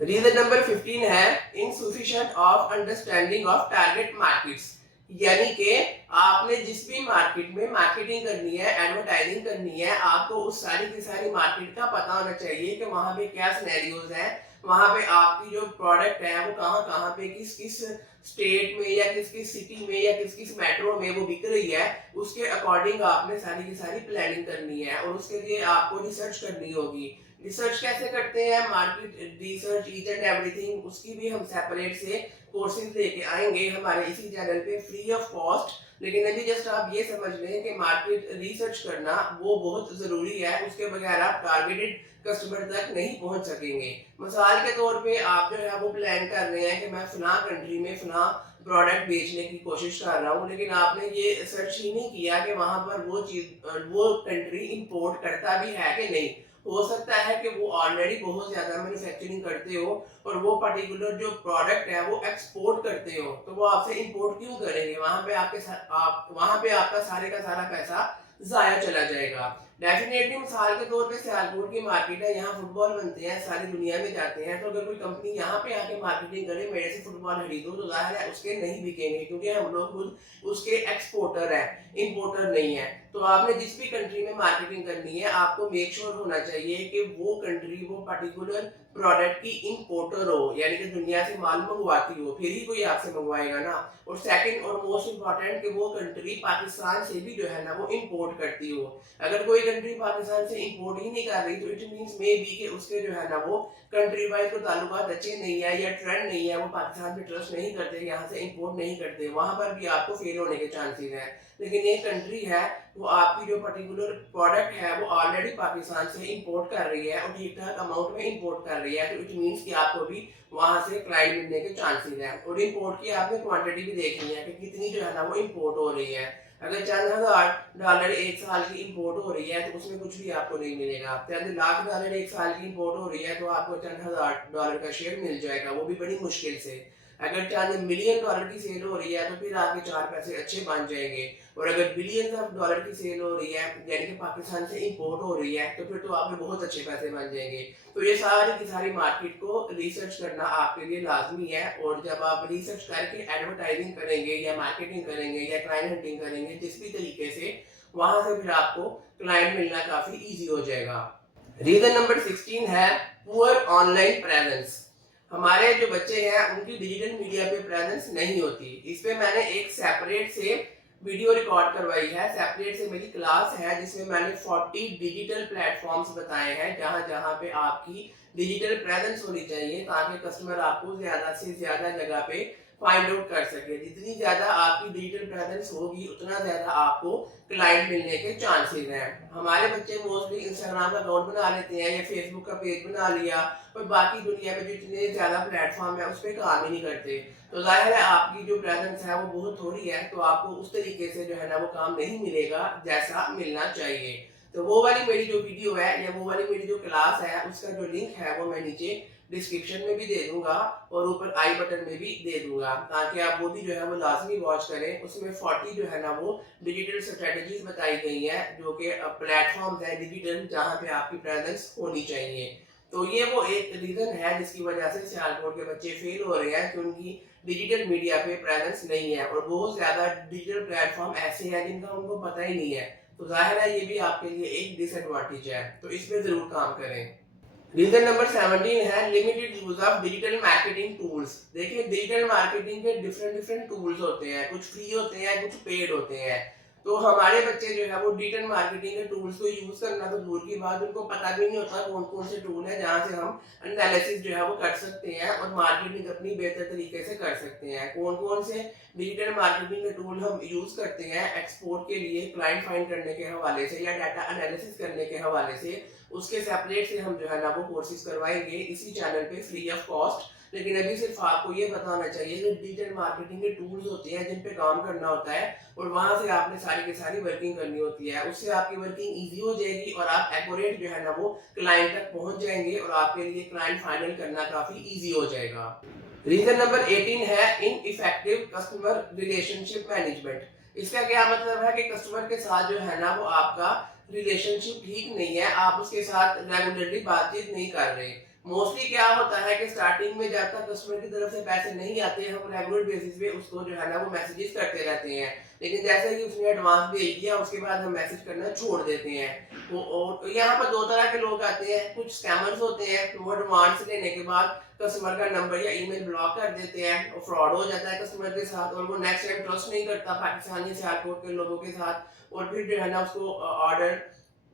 रीजन नंबर 15 है insufficient of understanding of target markets. यानी कि आपने जिस भी मार्केट में मार्केटिंग करनी है, एडवर्टाइजिंग करनी है, आपको उस सारी की सारी मार्केट का पता होना चाहिए कि वहां पे क्या सिनेरियोज हैं, वहां पे आपकी जो प्रोडक्ट है वो कहाँ कहाँ पे किस किस स्टेट में या किस किस सिटी में या किस किस मेट्रो में वो बिक रही है। उसके अकॉर्डिंग आपने सारी की सारी प्लानिंग करनी है और उसके लिए आपको रिसर्च करनी होगी। रिसर्च कैसे करते हैं? Market research each and everything, उसकी भी हम सेपरेट से कोर्सेज लेके आएंगे हमारे इसी चैनल पे फ्री ऑफ कॉस्ट। लेकिन अभी जस्ट आप ये समझ लें कि मार्केट रिसर्च करना वो बहुत जरूरी है, उसके बगैर आप टारगेटेड कस्टमर तक नहीं पहुंच सकेंगे। मिसाल के तौर पे आप जो है वो प्लान कर रहे हैं कि मैं फला कंट्री में फला प्रोडक्ट बेचने की कोशिश कर रहा हूँ, लेकिन आपने ये सर्च ही नहीं किया कि वहां पर वो चीज वो कंट्री इंपोर्ट करता भी है कि नहीं। हो सकता है कि वो ऑलरेडी बहुत ज्यादा मैन्युफैक्चरिंग करते हो और वो पर्टिकुलर जो प्रोडक्ट है वो एक्सपोर्ट करते हो, तो वो आपसे इंपोर्ट क्यों करेंगे? वहां पे आपके आप वहां पे आपका सारे का सारा पैसा जाया चला जाएगा। डेफिनेटली मिसाल के तौर पे सियालकोट की मार्केट है, यहाँ फुटबॉल बनते हैं, सारी दुनिया में जाते हैं, तो अगर कोई कंपनी यहाँ पे आके मार्केटिंग करे मेरे से फुटबॉल खरीदो तो जाहिर है उसके नहीं बिकेंगे, क्योंकि हम लोग खुद उसके एक्सपोर्टर है, इंपोर्टर नहीं है। तो आपने जिस भी कंट्री में मार्केटिंग करनी है आपको मेक श्योर होना चाहिए कि वो कंट्री वो पर्टिकुलर प्रोडक्ट की इंपोर्टर हो, यानी कि दुनिया से माल मंगवाती हो, फिर ही कोई आपसे मंगवाएगा ना। और सेकंड और मोस्ट इंपॉर्टेंट कि वो कंट्री पाकिस्तान से भी जो है ना वो इंपोर्ट करती हो। अगर कोई कंट्री पाकिस्तान से इंपोर्ट ही नहीं कर रही तो इट मींस मे बी कि उसके जो है ना वो कंट्री वाइज को ताल्लुकात अच्छे नहीं है या ट्रेंड नहीं है, वो पाकिस्तान पे ट्रस्ट नहीं करते, यहाँ से इंपोर्ट नहीं करते, वहां पर भी आपको फेल होने के चांसेस हैं। लेकिन एक कंट्री है वो आपकी जो पर्टिकुलर प्रोडक्ट है वो ऑलरेडी पाकिस्तान से इंपोर्ट कर रही है और ठीक ठाक अमाउंट में इंपोर्ट कर रही है, तो इट मींस कि आपको भी वहां से क्लाइंट मिलने के चांसेस हैं। और इंपोर्ट की आपने क्वांटिटी भी देखनी है कि कितनी जो है ना वो इंपोर्ट हो रही है। अगर चंद हजार डॉलर एक साल की इंपोर्ट हो रही है तो उसमें कुछ भी आपको नहीं मिलेगा। चंद लाख डॉलर एक साल की इंपोर्ट हो रही है तो आपको चंद हजार डॉलर का शेयर मिल जाएगा, वो भी बड़ी मुश्किल से। अगर चंद मिलियन डॉलर की सेल हो रही है तो फिर आपके चार पैसे अच्छे बन जाएंगे। और अगर बिलियंस ऑफ डॉलर की सेल हो रही है यानी कि पाकिस्तान से इंपोर्ट हो रही है तो फिर तो आपके बहुत अच्छे पैसे बन जाएंगे। तो ये सारी की सारी मार्केट को रिसर्च करना आपके लिए लाजमी है। और जब आप रिसर्च करके एडवर्टाइजिंग करेंगे या मार्केटिंग करेंगे या क्लाइंट हंटिंग करेंगे जिस भी तरीके से, वहां से फिर आपको क्लाइंट मिलना काफी इजी हो जाएगा। रीजन नंबर 16 है पुअर ऑनलाइन प्रेजेंस। हमारे जो बच्चे हैं उनकी डिजिटल मीडिया पे प्रेजेंस नहीं होती। इस पे मैंने एक सेपरेट से वीडियो रिकॉर्ड करवाई है, सेपरेट से मेरी क्लास है जिसमें मैंने 40 डिजिटल प्लेटफॉर्म्स बताए हैं जहां जहां पे आपकी डिजिटल प्रेजेंस होनी चाहिए ताकि कस्टमर आपको ज्यादा से ज्यादा जगह पे फाइंड आउट कर सके। जितनी ज्यादा आपकी डिजिटल प्रेजेंस होगी उतना ज्यादा आपको क्लाइंट मिलने के चांसेस हैं। हमारे बच्चे मोस्टली इंस्टाग्राम का अकाउंट बना लेते हैं या फेसबुक का पेज बना लिया और बाकी दुनिया में जो इतने ज्यादा प्लेटफॉर्म है उस पर काम ही नहीं करते। तो जाहिर है आपकी जो प्रेजेंस है वो बहुत थोड़ी है, तो आपको उस तरीके से जो है ना वो काम नहीं मिलेगा जैसा मिलना चाहिए। तो वो वाली मेरी जो वीडियो है या वो वाली मेरी जो क्लास है उसका जो लिंक है वो मैं नीचे डिस्क्रिप्शन में भी दे दूंगा और ऊपर आई बटन में भी दे दूंगा, ताकि आप वो भी जो है वो लाजमी वॉच करें। उसमें 40 जो है ना वो डिजिटल स्ट्रेटजीज बताई गई है जो कि प्लेटफॉर्म्स है डिजिटल जहां पे आपकी प्रेजेंस होनी चाहिए। तो ये वो एक रीजन है जिसकी वजह से सियालकोट के बच्चे फेल हो रहे हैं कि उनकी डिजिटल मीडिया पे प्रेजेंस नहीं है और बहुत ज्यादा डिजिटल प्लेटफॉर्म ऐसे हैं जिनका उनको पता ही नहीं है। तो जाहिर है ये भी आपके लिए एक डिसएडवांटेज है, तो इस पे जरूर काम करें। रीजन नंबर 17 है limited use of digital marketing tools. देखिए डिजिटल मार्केटिंग के डिफरेंट डिफरेंट टूल्स होते हैं, कुछ फ्री होते हैं कुछ पेड होते हैं। तो हमारे बच्चे जो है वो डिजिटल मार्केटिंग के टूल्स को यूज करना तो दूर की बात, उनको पता भी नहीं होता कौन कौन से टूल है जहाँ से हम एनालिसिस जो है वो कर सकते हैं और मार्केटिंग अपनी बेहतर तरीके से कर सकते हैं। कौन कौन से डिजिटल मार्केटिंग के टूल हम यूज करते हैं एक्सपोर्ट के लिए, क्लाइंट फाइंड करने के हवाले से या डाटा एनालिसिस करने के हवाले से, उसके सेपरेट से हम जो है ना वो कोर्सेज करवाएंगे इसी चैनल पे फ्री ऑफ कॉस्ट। लेकिन अभी सिर्फ आपको ये बताना चाहिए कि डिजिटल मार्केटिंग के टूल्स होते हैं जिन पे काम करना होता है और वहां से आपने सारी की सारी वर्किंग करनी होती है। उससे आपकी वर्किंग इजी हो जाएगी और आप एक्यूरेट जो है ना वो क्लाइंट तक पहुंच जाएंगे और आपके लिए क्लाइंट फाइनल करना काफी इजी हो जाएगा। रीजन नंबर 18 है इनइफेक्टिव कस्टमर रिलेशनशिप मैनेजमेंट। इसका क्या मतलब है कि कस्टमर के साथ जो है ना वो आपका रिलेशनशिप ठीक नहीं है, आप उसके साथ रेगुलरली बातचीत नहीं कर रहे। मोस्टली क्या होता है कि स्टार्टिंग में जब तक कस्टमर की तरफ से पैसे नहीं आते हम रेगुलर बेसिस पे उसको जो है ना वो मैसेजेस करते रहते हैं, लेकिन जैसे ही उसने एडवांस भेज दिया उसके बाद हम मैसेज करना छोड़ देते हैं। तो यहाँ पर दो तरह के लोग आते हैं, कुछ स्कैमर्स होते हैं, वो एडवांस लेने के बाद कस्टमर का नंबर या ईमेल ब्लॉक कर देते हैं और फ्रॉड हो जाता है कस्टमर के साथ और वो नेक्स्ट टाइम ट्रस्ट नहीं करता पाकिस्तानी सियालकोट के लोगों के साथ और फिर जो है ना उसको ऑर्डर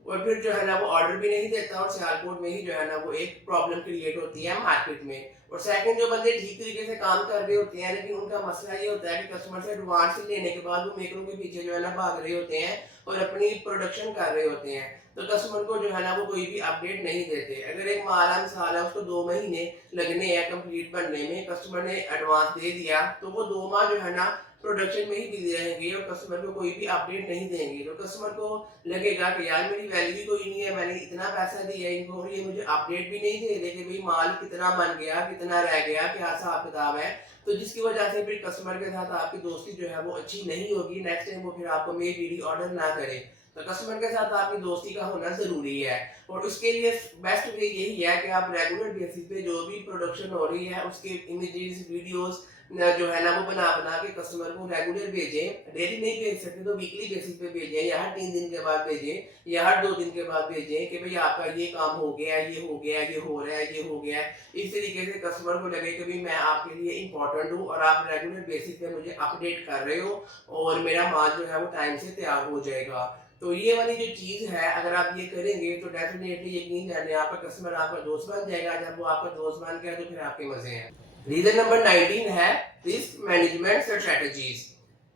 और फिर जो है ना वो ऑर्डर भी नहीं देता और सियालकोट में ही जो है ना वो एक प्रॉब्लम क्रिएट होती है मार्केट में। और सेकंड जो बंदे ठीक तरीके से काम कर रहे होते हैं लेकिन उनका मसला ये होता है कि कस्टमर से एडवांस लेने के बाद वो मेकरों के पीछे जो है ना भाग रहे होते हैं और अपनी प्रोडक्शन कर रहे होते हैं, तो कस्टमर को जो है ना वो कोई भी अपडेट नहीं देते। अगर एक माला मिसाल है उसको 2 महीने लगने हैं कंप्लीट बनने में, कस्टमर ने एडवांस दे दिया तो वो 2 माह जो है ना प्रोडक्शन में ही बिजी रहेंगे और कस्टमर को कोई भी अपडेट नहीं देंगे। तो कस्टमर को लगेगा कि यार मेरी वैल्यू कोई नहीं है, मैंने इतना पैसा दिया इनको और ये मुझे अपडेट भी नहीं दे रहे कि भाई माल कितना बन गया कितना रह गया क्या हिसाब किताब है। तो जिसकी वजह से फिर कस्टमर के साथ आपकी दोस्ती जो है वो अच्छी नहीं होगी, नेक्स्ट टाइम वो फिर आपको मेल वीडियो ऑर्डर ना करे। तो कस्टमर के साथ आपकी दोस्ती का होना ज़रूरी है और उसके लिए बेस्ट वे यही है कि आप रेगुलर बेसिस पे जो भी प्रोडक्शन हो रही है उसके इमेजेस, वीडियोस जो है ना वो बना बना के कस्टमर को रेगुलर भेजें। डेली नहीं भेज सकते तो वीकली बेसिस पे भेजें या हर 3 दिन के बाद भेजें या हर 2 दिन के बाद भेजें कि भई आपका ये काम हो गया है, ये हो गया है, ये हो रहा है, ये हो गया है। इस तरीके से कस्टमर को लगे कि भई मैं आपके लिए इम्पोर्टेंट हूँ और आप रेगुलर बेसिस पे मुझे अपडेट कर रहे हो और मेरा माल जो है वो टाइम से तैयार हो जाएगा। तो ये वाली जो चीज़ है अगर आप ये करेंगे तो डेफिनेटली यकीन जानिए आपका कस्टमर आपका दोस्त बन जाएगा। जब वो आपका दोस्त बन गया तो फिर आपके मज़े हैं। रीज़न नंबर 19 है रिस्क मैनेजमेंट स्ट्रेटजीज।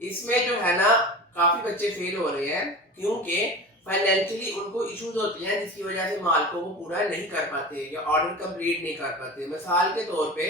इसमें जो है ना काफ़ी बच्चे फेल हो रहे हैं क्योंकि फाइनेंशियली उनको इश्यूज होते हैं जिसकी वजह से माल को वो पूरा नहीं कर पाते या ऑर्डर कंप्लीट नहीं कर पाते। मिसाल के तौर पे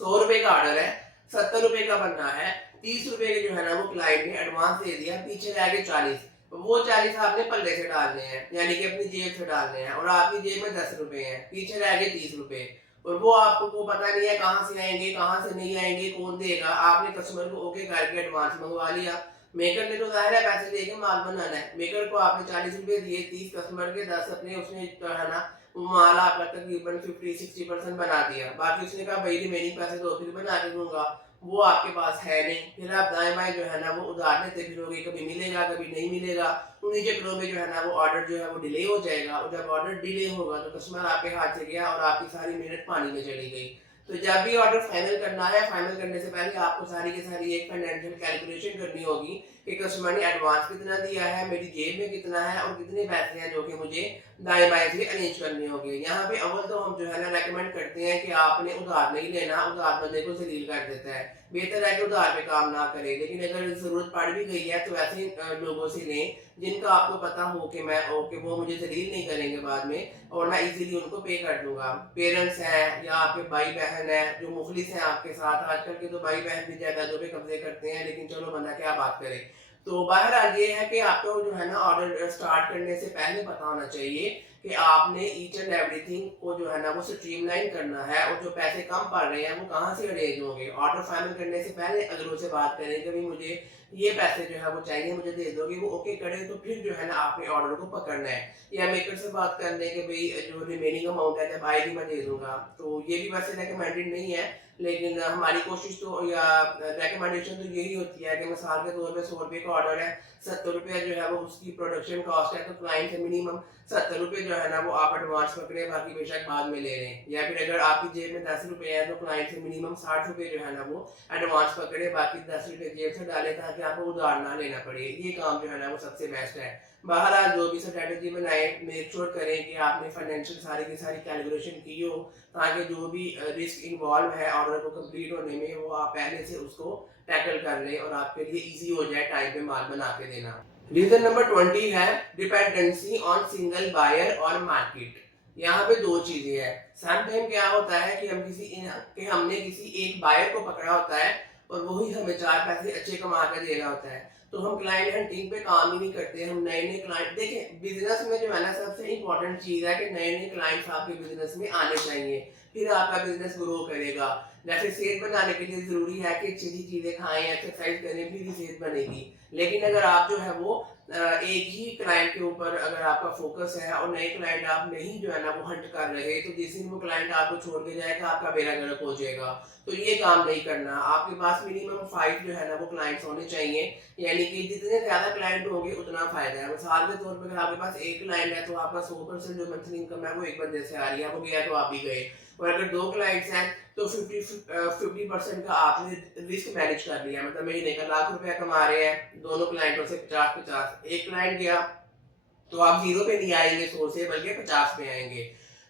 100 रुपए का ऑर्डर है, 70 रुपए का बनना है, 30 रुपए के जो है ना वो क्लाइंट ने एडवांस दे दिया, पीछे रह गए 40। तो वो 40 आपने पल्ले से डालने हैं यानी कि अपनी जेब से डालने हैं और आपकी जेब में 10 रुपए हैं, पीछे रह गए 30 रुपए और वो आपको पता नहीं है कहाँ से आएंगे कहाँ से नहीं आएंगे, कौन देगा। आपने कस्टमर को ओके करके एडवांस मंगवा लिया। मेकर ने तो जाहिर है पैसे देके माल बनाना है। मेकर को आपने 40 रुपए दिए, 30 कस्टमर के, 10 अपने, उसने जो है ना वो माल आपका तकरीबन 50-60% बना दिया। बाकी उसने कहा भाई रिमेनिंग पैसे तो फिर बना के दूंगा, वो आपके पास है नहीं। फिर आप दाएं बाएं जो है ना वो उधार लेते फिरोगे, कभी मिलेगा कभी नहीं मिलेगा। उन्हीं चक्करों में जो है ना वो ऑर्डर जो है वो डिले हो जाएगा और जब ऑर्डर डिले होगा तो कस्टमर आपके हाथ से गया और आपकी सारी मेहनत पानी में चली गई। तो जब भी ऑर्डर फाइनल करना है, फाइनल करने से पहले आपको सारी की सारी एक फाइनेंशियल कैलकुलेशन करनी होगी कि कस्टमर ने एडवांस कितना दिया है, मेरी जेब में कितना है और कितने पैसे हैं जो कि मुझे दाएं बाएं से अरेंज करने होंगे। यहाँ पे अव्वल तो हम जो है ना रेकमेंड करते हैं कि आपने उधार नहीं लेना, उधार बंदे को जलील कर देता है। बेहतर है कि उधार पे काम ना करें, लेकिन अगर जरूरत पड़ भी गई है तो ऐसे लोगों से लें जिनका आपको पता हो कि मैं ओके वो मुझे जलील नहीं करेंगे बाद में और मैं इजीली उनको पे कर दूंगा। पेरेंट्स हैं या आपके भाई बहन है जो मुखलिस हैं आपके साथ, आजकल के तो भाई बहन भी जायदादों पे कब्जे करते हैं, लेकिन चलो बंदा क्या बात करे। तो बहरहाल ये है कि आपको जो है ना ऑर्डर स्टार्ट करने से पहले पता होना चाहिए कि आपने ईच एंड एवरीथिंग को जो है ना वो स्ट्रीमलाइन करना है और जो पैसे कम पड़ रहे हैं वो कहाँ से अरेंज होंगे। ऑर्डर फाइनल करने से पहले अगर उनसे बात करें कि भाई मुझे ये पैसे जो है वो चाहिए, मुझे दे दोगे, वो ओके करे तो फिर जो है ना आपने ऑर्डर को पकड़ना है। या मेकर से बात कर लें कि भाई जो रिमेनिंग अमाउंट है जब आएगी मैं दे दूंगा। तो ये भी वैसे रिकमेंडेड नहीं है, लेकिन हमारी कोशिश तो या रिकमेंडेशन तो यही होती है कि मिसाल के तौर पे 100 रुपये का ऑर्डर है, 70 रुपये जो है वो उसकी प्रोडक्शन कॉस्ट है, तो क्लाइंट से मिनिमम 70 रुपये जो है ना वो आप एडवांस पकड़े, बाकी बेशक बाद में ले लें। या फिर अगर आपकी जेब में 10 रुपये है तो क्लाइंट से मिनिमम 60 रुपये जो है ना वो एडवांस पकड़े, बाकी 10 रुपये जेब से डाले ताकि आपको उधार ना लेना पड़े। ये काम जो है ना वो सबसे बेस्ट है। बहरहाल जो भी स्ट्रेटेजी बनाए मेक श्योर करें कि आपने फाइनेंशियल सारी की सारी कैलकुलेशन की हो ताकि जो भी रिस्क इन्वॉल्व है ऑर्डर को कंप्लीट होने में वो आप पहले से उसको टैकल कर लें और आपके लिए इजी हो जाए टाइम पे माल बना के देना। रीजन नंबर 20 है डिपेंडेंसी ऑन सिंगल बायर और मार्केट। यहाँ पे दो चीजें हैं। समटाइम क्या होता है कि हमने किसी एक बायर को पकड़ा होता है और वही हमें 4 पैसे अच्छे कमा कर दे रहा होता है, तो हम क्लाइंट हंटिंग पे काम ही नहीं करते। हम नए नए क्लाइंट देखें, बिजनेस में जो है ना सबसे इंपॉर्टेंट चीज है कि नए नए क्लाइंट्स आपके बिजनेस में आने चाहिए, फिर आपका बिजनेस ग्रो करेगा। जैसे सेहत बनाने के लिए जरूरी है कि अच्छी अच्छी चीजें खाएं, एक्सरसाइज करें, फिर ही सेहत बनेगी। लेकिन अगर आप जो है वो एक ही क्लाइंट के ऊपर अगर आपका फोकस है और नए क्लाइंट आप नहीं जो है ना वो हंट कर रहे, तो जिस दिन वो क्लाइंट आपको छोड़ के जाएगा आपका बेड़ा गर्क हो जाएगा। तो ये काम नहीं करना। आपके पास मिनिमम 5 जो है ना वो क्लाइंट्स होने चाहिए, यानी कि जितने ज्यादा क्लाइंट होंगे उतना फायदा है। मिसाल के तौर पर अगर आपके पास एक क्लाइंट है तो आपका 100% जो मंथली इनकम है वो एक बंदे से आ रही है, वो गया तो आप ही गए। और अगर 2 क्लाइंट्स हैं तो 50% का आपने रिस्क मैनेज कर लिया। मतलब महीने का ₹1,00,000 कमा रहे हैं, दोनों क्लाइंटों से 50-50, एक क्लाइंट गया तो आप 0 पे नहीं आएंगे 100 से, बल्कि 50 पे आएंगे।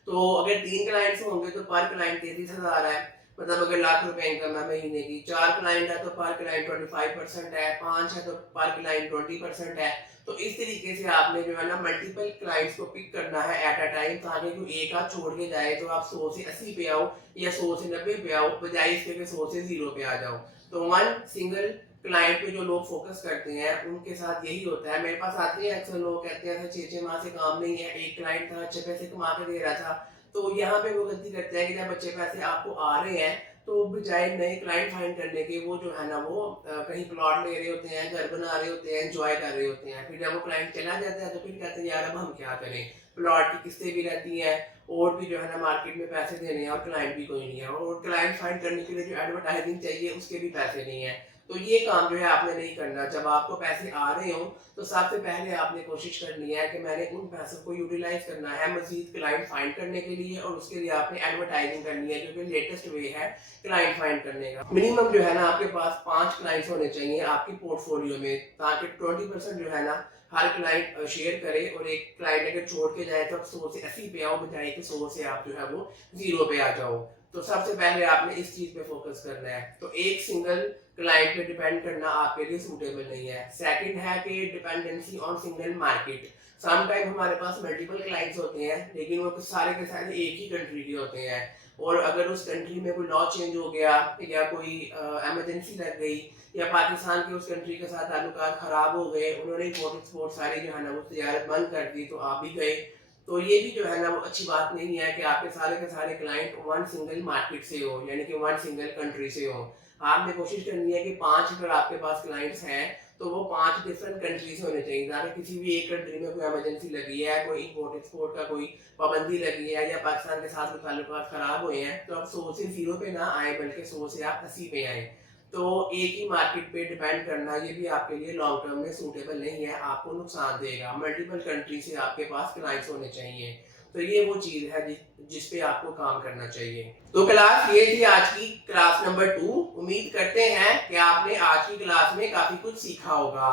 तो अगर 3 क्लाइंट्स होंगे तो पर क्लाइंट 33,000 है, मतलब अगर ₹1,00,000 इनकम है महीने की। 4 क्लाइंट है तो पर क्लाइंट 25% है, 5 है तो पर क्लाइंट 20% है। तो इस तरीके से आपने जो है ना मल्टीपल क्लाइंट्स को पिक करना है एट अ टाइम, ताकि कोई एक आध छोड़ के जाए तो आप 100 से 80 पे आओ या 100 से 90 पे आओ, बजाय इसके कि 100 से 0 पे आ जाओ। तो वन सिंगल क्लाइंट पे जो लोग फोकस करते हैं उनके साथ यही होता है। मेरे पास आते हैं अक्सर लोग, कहते हैं 6-6 माह से काम नहीं है, एक क्लाइंट था अच्छे पैसे कमा के दे रहा था। तो यहाँ पे वो गलती करते हैं कि जब अच्छे पैसे आपको आ रहे हैं तो बजाय नए क्लाइंट फाइंड करने के वो जो है ना वो कहीं प्लॉट ले रहे होते हैं, घर बना रहे होते हैं, एंजॉय कर रहे होते हैं। फिर जब वो क्लाइंट चला जाता है तो फिर कहते हैं यार अब हम क्या करें, प्लॉट की किस्तें भी रहती हैं और भी जो है ना मार्केट में पैसे देने हैं और क्लाइंट भी कोई नहीं है, और क्लाइंट फाइंड करने के लिए जो एडवर्टाइजिंग चाहिए उसके भी पैसे नहीं है। तो ये काम जो है आपने नहीं करना। जब आपको पैसे आ रहे हो तो सबसे पहले आपने कोशिश करनी है कि मैंने उन पैसों को यूटिलाइज करना है मजीद क्लाइंट फाइंड करने के लिए, और उसके लिए आपने एडवर्टाइजिंग करनी है, जो कि लेटेस्ट वे है क्लाइंट फाइंड करने का। मिनिमम जो है ना आपके पास 5 क्लाइंट्स होने चाहिए आपकी पोर्टफोलियो में, ताकि 20% जो है ना हर क्लाइंट शेयर करे, और एक क्लाइंट अगर छोड़ के जाए तो आप 100 से 80 पे आओ, बजाय कि 100 से आप जो है वो 0 पे आ जाओ। तो सबसे पहले आपने इस चीज पे फोकस करना है। तो एक सिंगल क्लाइंट पे डिपेंड करना आपके लिए सूटेबल नहीं है। सेकंड है कि dependency on single market. Some time हमारे पास मल्टीपल क्लाइंट्स होते हैं, लेकिन वो सारे के सारे एक ही कंट्री के होते हैं, और अगर उस कंट्री में कोई लॉ चेंज हो गया या कोई इमरजेंसी लग गई, या पाकिस्तान के उस कंट्री के साथ ताल्लुकात खराब हो गए, उन्होंने इम्पोर्ट एक्सपोर्ट सारी जो है ना वो तजारत बंद कर दी, तो आप भी गए, तो ये भी जो है ना वो अच्छी बात नहीं है कि आपके सारे के सारे क्लाइंट वन सिंगल मार्केट से हो, यानी कि वन सिंगल कंट्री से हो। आपने कोशिश करनी है कि 5 अगर आपके पास क्लाइंट्स हैं तो वो 5 डिफरेंट कंट्रीज होने चाहिए, ताकि किसी भी एक कंट्री में कोई इमरजेंसी लगी है, कोई इम्पोर्ट एक्सपोर्ट का कोई पाबंदी लगी है, या पाकिस्तान के साथ ताल्लुकात खराब हुए हैं, तो आप 100 से 0 पे ना आए, बल्कि 100 से आप 80 पे आए। तो एक ही मार्केट पे डिपेंड करना ये भी आपके लिए लॉन्ग टर्म में सूटेबल नहीं है, आपको नुकसान देगा। मल्टीपल कंट्री से आपके पास क्लाइंट्स होने चाहिए। तो ये वो चीज है जिस पे आपको काम करना चाहिए। तो क्लास ये थी आज की क्लास नंबर 2। उम्मीद करते हैं कि आपने आज की क्लास में काफी कुछ सीखा होगा।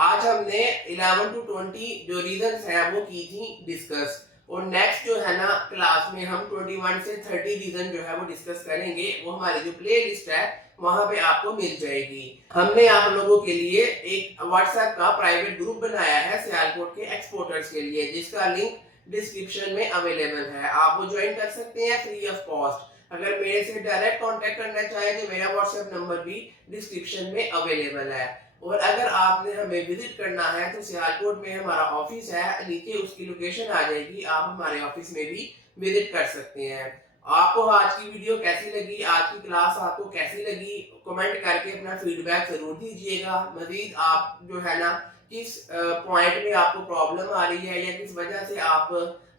आज हमने 11 to 20 जो रीजंस हैं वो की थी डिस्कस, और नेक्स्ट जो है ना क्लास में हम 21 से 30 रीजन जो है वो डिस्कस करेंगे। वो हमारी जो प्ले लिस्ट है वहां पे आपको मिल जाएगी। हमने आप लोगों के लिए एक व्हाट्सएप का प्राइवेट ग्रुप बनाया है सियालकोट के एक्सपोर्टर्स के लिए, जिसका लिंक डिस्क्रिप्शन में अवेलेबल है। आप वो ज्वाइन कर सकते हैं फ्री ऑफ कॉस्ट। अगर मेरे से डायरेक्ट कांटेक्ट करना चाहें तो मेरा व्हाट्सएप नंबर भी डिस्क्रिप्शन में अवेलेबल है। और अगर आपने हमें विजिट करना है तो सियालकोट में हमारा ऑफिस है, नीचे उसकी लोकेशन आ जाएगी, आप हमारे ऑफिस में भी विजिट कर सकते हैं। आपको आज की वीडियो कैसी लगी, आज की क्लास आपको कैसी लगी, कमेंट करके अपना फीडबैक जरूर दीजिएगा। मजीद आप जो है ना किस पॉइंट में आपको प्रॉब्लम आ रही है, या किस वजह से आप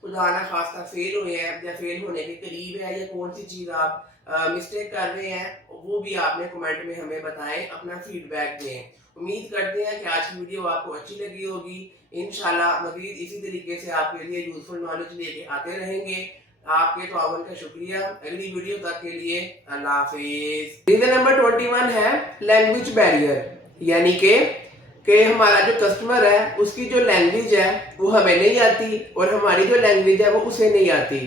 खुदा ना खास्ता फेल हुए हैं या फेल होने के करीब है, या कौन सी चीज आप मिस्टेक कर रहे हैं, वो भी आपने कमेंट में हमें बताएं, अपना फीडबैक दें। उम्मीद करते हैं कि आज की वीडियो आपको अच्छी लगी होगी। इंशाल्लाह मजीद इसी तरीके से आपके लिए यूजफुल नॉलेज लेके आते रहेंगे। आपके ताउन का शुक्रिया। अगली वीडियो तक के लिए अल्लाह हाफिज। रीजन नंबर 21 है लैंग्वेज बैरियर, यानी कि हमारा जो कस्टमर है उसकी जो लैंग्वेज है वो हमें नहीं आती, और हमारी जो लैंग्वेज है वो उसे नहीं आती।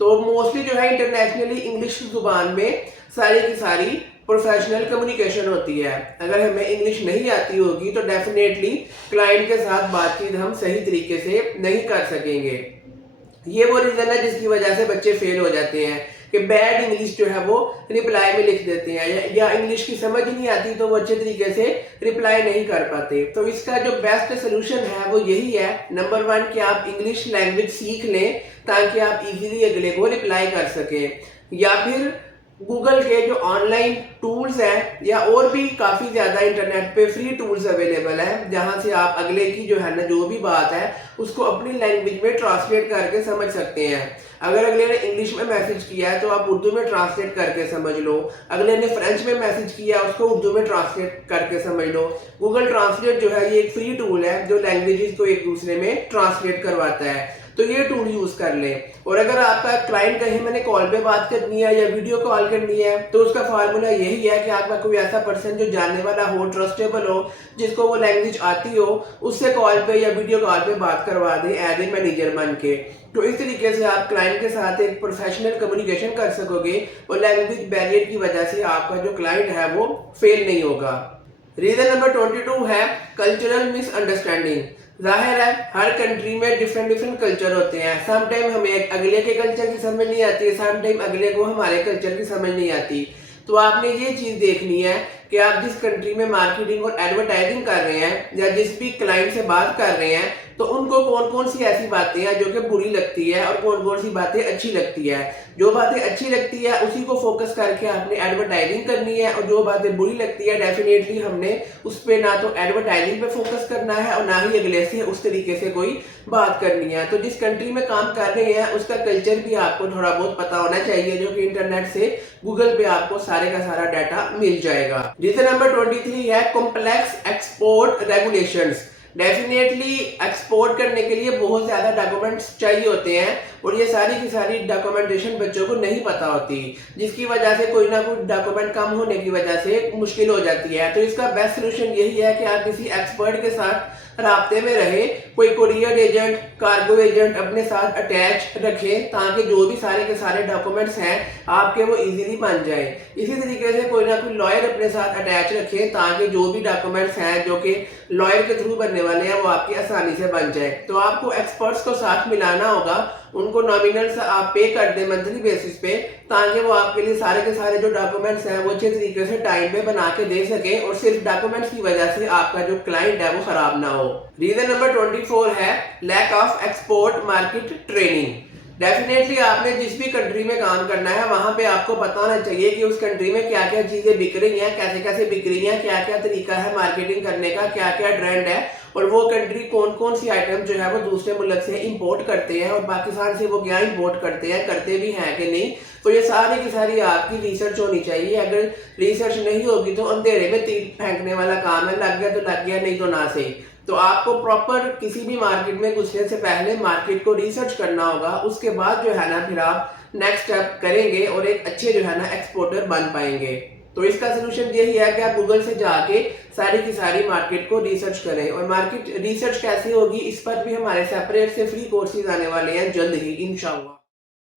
तो मोस्टली जो है इंटरनेशनली इंग्लिश जुबान में सारी की सारी प्रोफेशनल कम्युनिकेशन होती है। अगर हमें इंग्लिश नहीं आती होगी तो डेफिनेटली क्लाइंट के साथ बातचीत हम सही तरीके से नहीं कर सकेंगे। ये वो रीजन है जिसकी वजह से बच्चे फेल हो जाते हैं कि बैड इंग्लिश जो है वो रिप्लाई में लिख देते हैं, या इंग्लिश की समझ नहीं आती तो वो अच्छे तरीके से रिप्लाई नहीं कर पाते। तो इसका जो बेस्ट सोल्यूशन है वो यही है, नंबर 1 कि आप इंग्लिश लैंग्वेज सीख लें ताकि आप इजीली अगले को रिप्लाई कर सकें, या फिर गूगल के जो ऑनलाइन टूल्स हैं, या और भी काफ़ी ज़्यादा इंटरनेट पे फ्री टूल्स अवेलेबल हैं, जहां से आप अगले की जो है ना जो भी बात है उसको अपनी लैंग्वेज में ट्रांसलेट करके समझ सकते हैं। अगर अगले ने इंग्लिश में मैसेज किया है तो आप उर्दू में ट्रांसलेट करके समझ लो, अगले ने फ्रेंच में मैसेज किया उसको उर्दू में ट्रांसलेट करके समझ लो। गूगल ट्रांसलेट जो है ये एक फ्री टूल है जो लैंग्वेजेस को एक दूसरे में ट्रांसलेट करवाता है, तो ये टूल यूज कर ले। और अगर आपका क्लाइंट कहीं मैंने कॉल पे बात करनी है या वीडियो कॉल करनी है तो उसका फार्मूला यही है कि आपका कोई ऐसा पर्सन जो जानने वाला हो, ट्रस्टेबल हो, जिसको वो लैंग्वेज आती हो, उससे कॉल पे या वीडियो कॉल पे बात करवा दें एज ए मैनेजर बन के। तो इस तरीके से आप क्लाइंट के साथ एक प्रोफेशनल कम्युनिकेशन कर सकोगे, और लैंग्वेज बैरियर की वजह से आपका जो क्लाइंट है वो फेल नहीं होगा। रीजन नंबर 22 है कल्चरल मिसअंडरस्टैंडिंग। जाहिर है हर कंट्री में डिफरेंट कल्चर होते हैं। सम टाइम हमें अगले के कल्चर की समझ नहीं आती है, सम टाइम अगले को हमारे कल्चर की समझ नहीं आती। तो आपने ये चीज देखनी है कि आप जिस कंट्री में मार्केटिंग और एडवर्टाइजिंग कर रहे हैं या जिस भी क्लाइंट से बात कर रहे हैं तो उनको कौन कौन सी ऐसी बातें हैं जो कि बुरी लगती है और कौन कौन सी बातें अच्छी लगती है। जो बातें अच्छी लगती है उसी को फोकस करके आपने एडवर्टाइजिंग करनी है, और जो बातें बुरी लगती है डेफिनेटली हमने उस पर ना तो एडवर्टाइजिंग पे फोकस करना है और ना ही अगले से उस तरीके से कोई बात करनी है। तो जिस कंट्री में काम कर रहे हैं उसका कल्चर भी आपको थोड़ा बहुत पता होना चाहिए, जो कि इंटरनेट से गूगल पे आपको सारे का सारा डाटा मिल जाएगा। रीजन नंबर 23 है complex export regulations. Definitely export करने के लिए बहुत ज़्यादा डॉक्यूमेंट्स चाहिए होते हैं और ये सारी की सारी डॉक्यूमेंटेशन बच्चों को नहीं पता होती, जिसकी वजह से कोई ना कोई डॉक्यूमेंट कम होने की वजह से मुश्किल हो जाती है। तो इसका बेस्ट सोल्यूशन यही है कि आप किसी एक्सपर्ट के साथ राब्ते में रहे, कोई कुरियर एजेंट, कार्गो एजेंट अपने साथ अटैच रखें ताकि जो भी सारे के सारे डॉक्यूमेंट्स हैं आपके वो इजीली बन जाए। इसी तरीके से कोई ना कोई लॉयर अपने साथ अटैच रखें ताकि जो भी डॉक्यूमेंट्स हैं जो कि लॉयर के थ्रू बनने वाले हैं वो आपकी आसानी से बन जाए। तो आपको एक्सपर्ट्स को साथ मिलाना होगा, उनको नॉमिनल आप पे कर दें मंथली बेसिस पे ताकि वो आपके लिए सारे के सारे जो डॉक्यूमेंट्स हैं वो अच्छे तरीके से टाइम पे बना के दे सके और सिर्फ डॉक्यूमेंट्स की वजह से आपका जो क्लाइंट है वो खराब ना हो। रीजन नंबर 24 है lack of export market training. Definitely आपने जिस भी कंट्री में काम करना है वहां पे आपको पता होना चाहिए कि उस कंट्री में क्या क्या चीजें बिक रही हैं, कैसे कैसे बिक रही हैं, क्या क्या तरीका है मार्केटिंग करने का, क्या क्या ट्रेंड है और वो कंट्री कौन कौन सी आइटम जो है वो दूसरे मुल्क से इंपोर्ट करते हैं और पाकिस्तान से वो क्या इंपोर्ट करते हैं, करते भी हैं कि नहीं। तो ये सारी की सारी आपकी रिसर्च होनी चाहिए। अगर रिसर्च नहीं होगी तो अंधेरे में तीर फेंकने वाला काम है, लग गया तो लग गया, नहीं तो ना सही। तो आपको प्रॉपर किसी भी मार्केट में घुसने से पहले मार्केट को रिसर्च करना होगा, उसके बाद जो है ना फिर आप नेक्स्ट स्टेप करेंगे और एक अच्छे जो है ना एक्सपोर्टर बन पाएंगे। तो इसका सोल्यूशन यही है कि आप गूगल से जाके सारी की सारी मार्केट को रिसर्च करें। और मार्केट रिसर्च कैसे होगी इस पर भी हमारे सेपरेट से फ्री कोर्सेज आने वाले हैं जल्द ही इंशाल्लाह।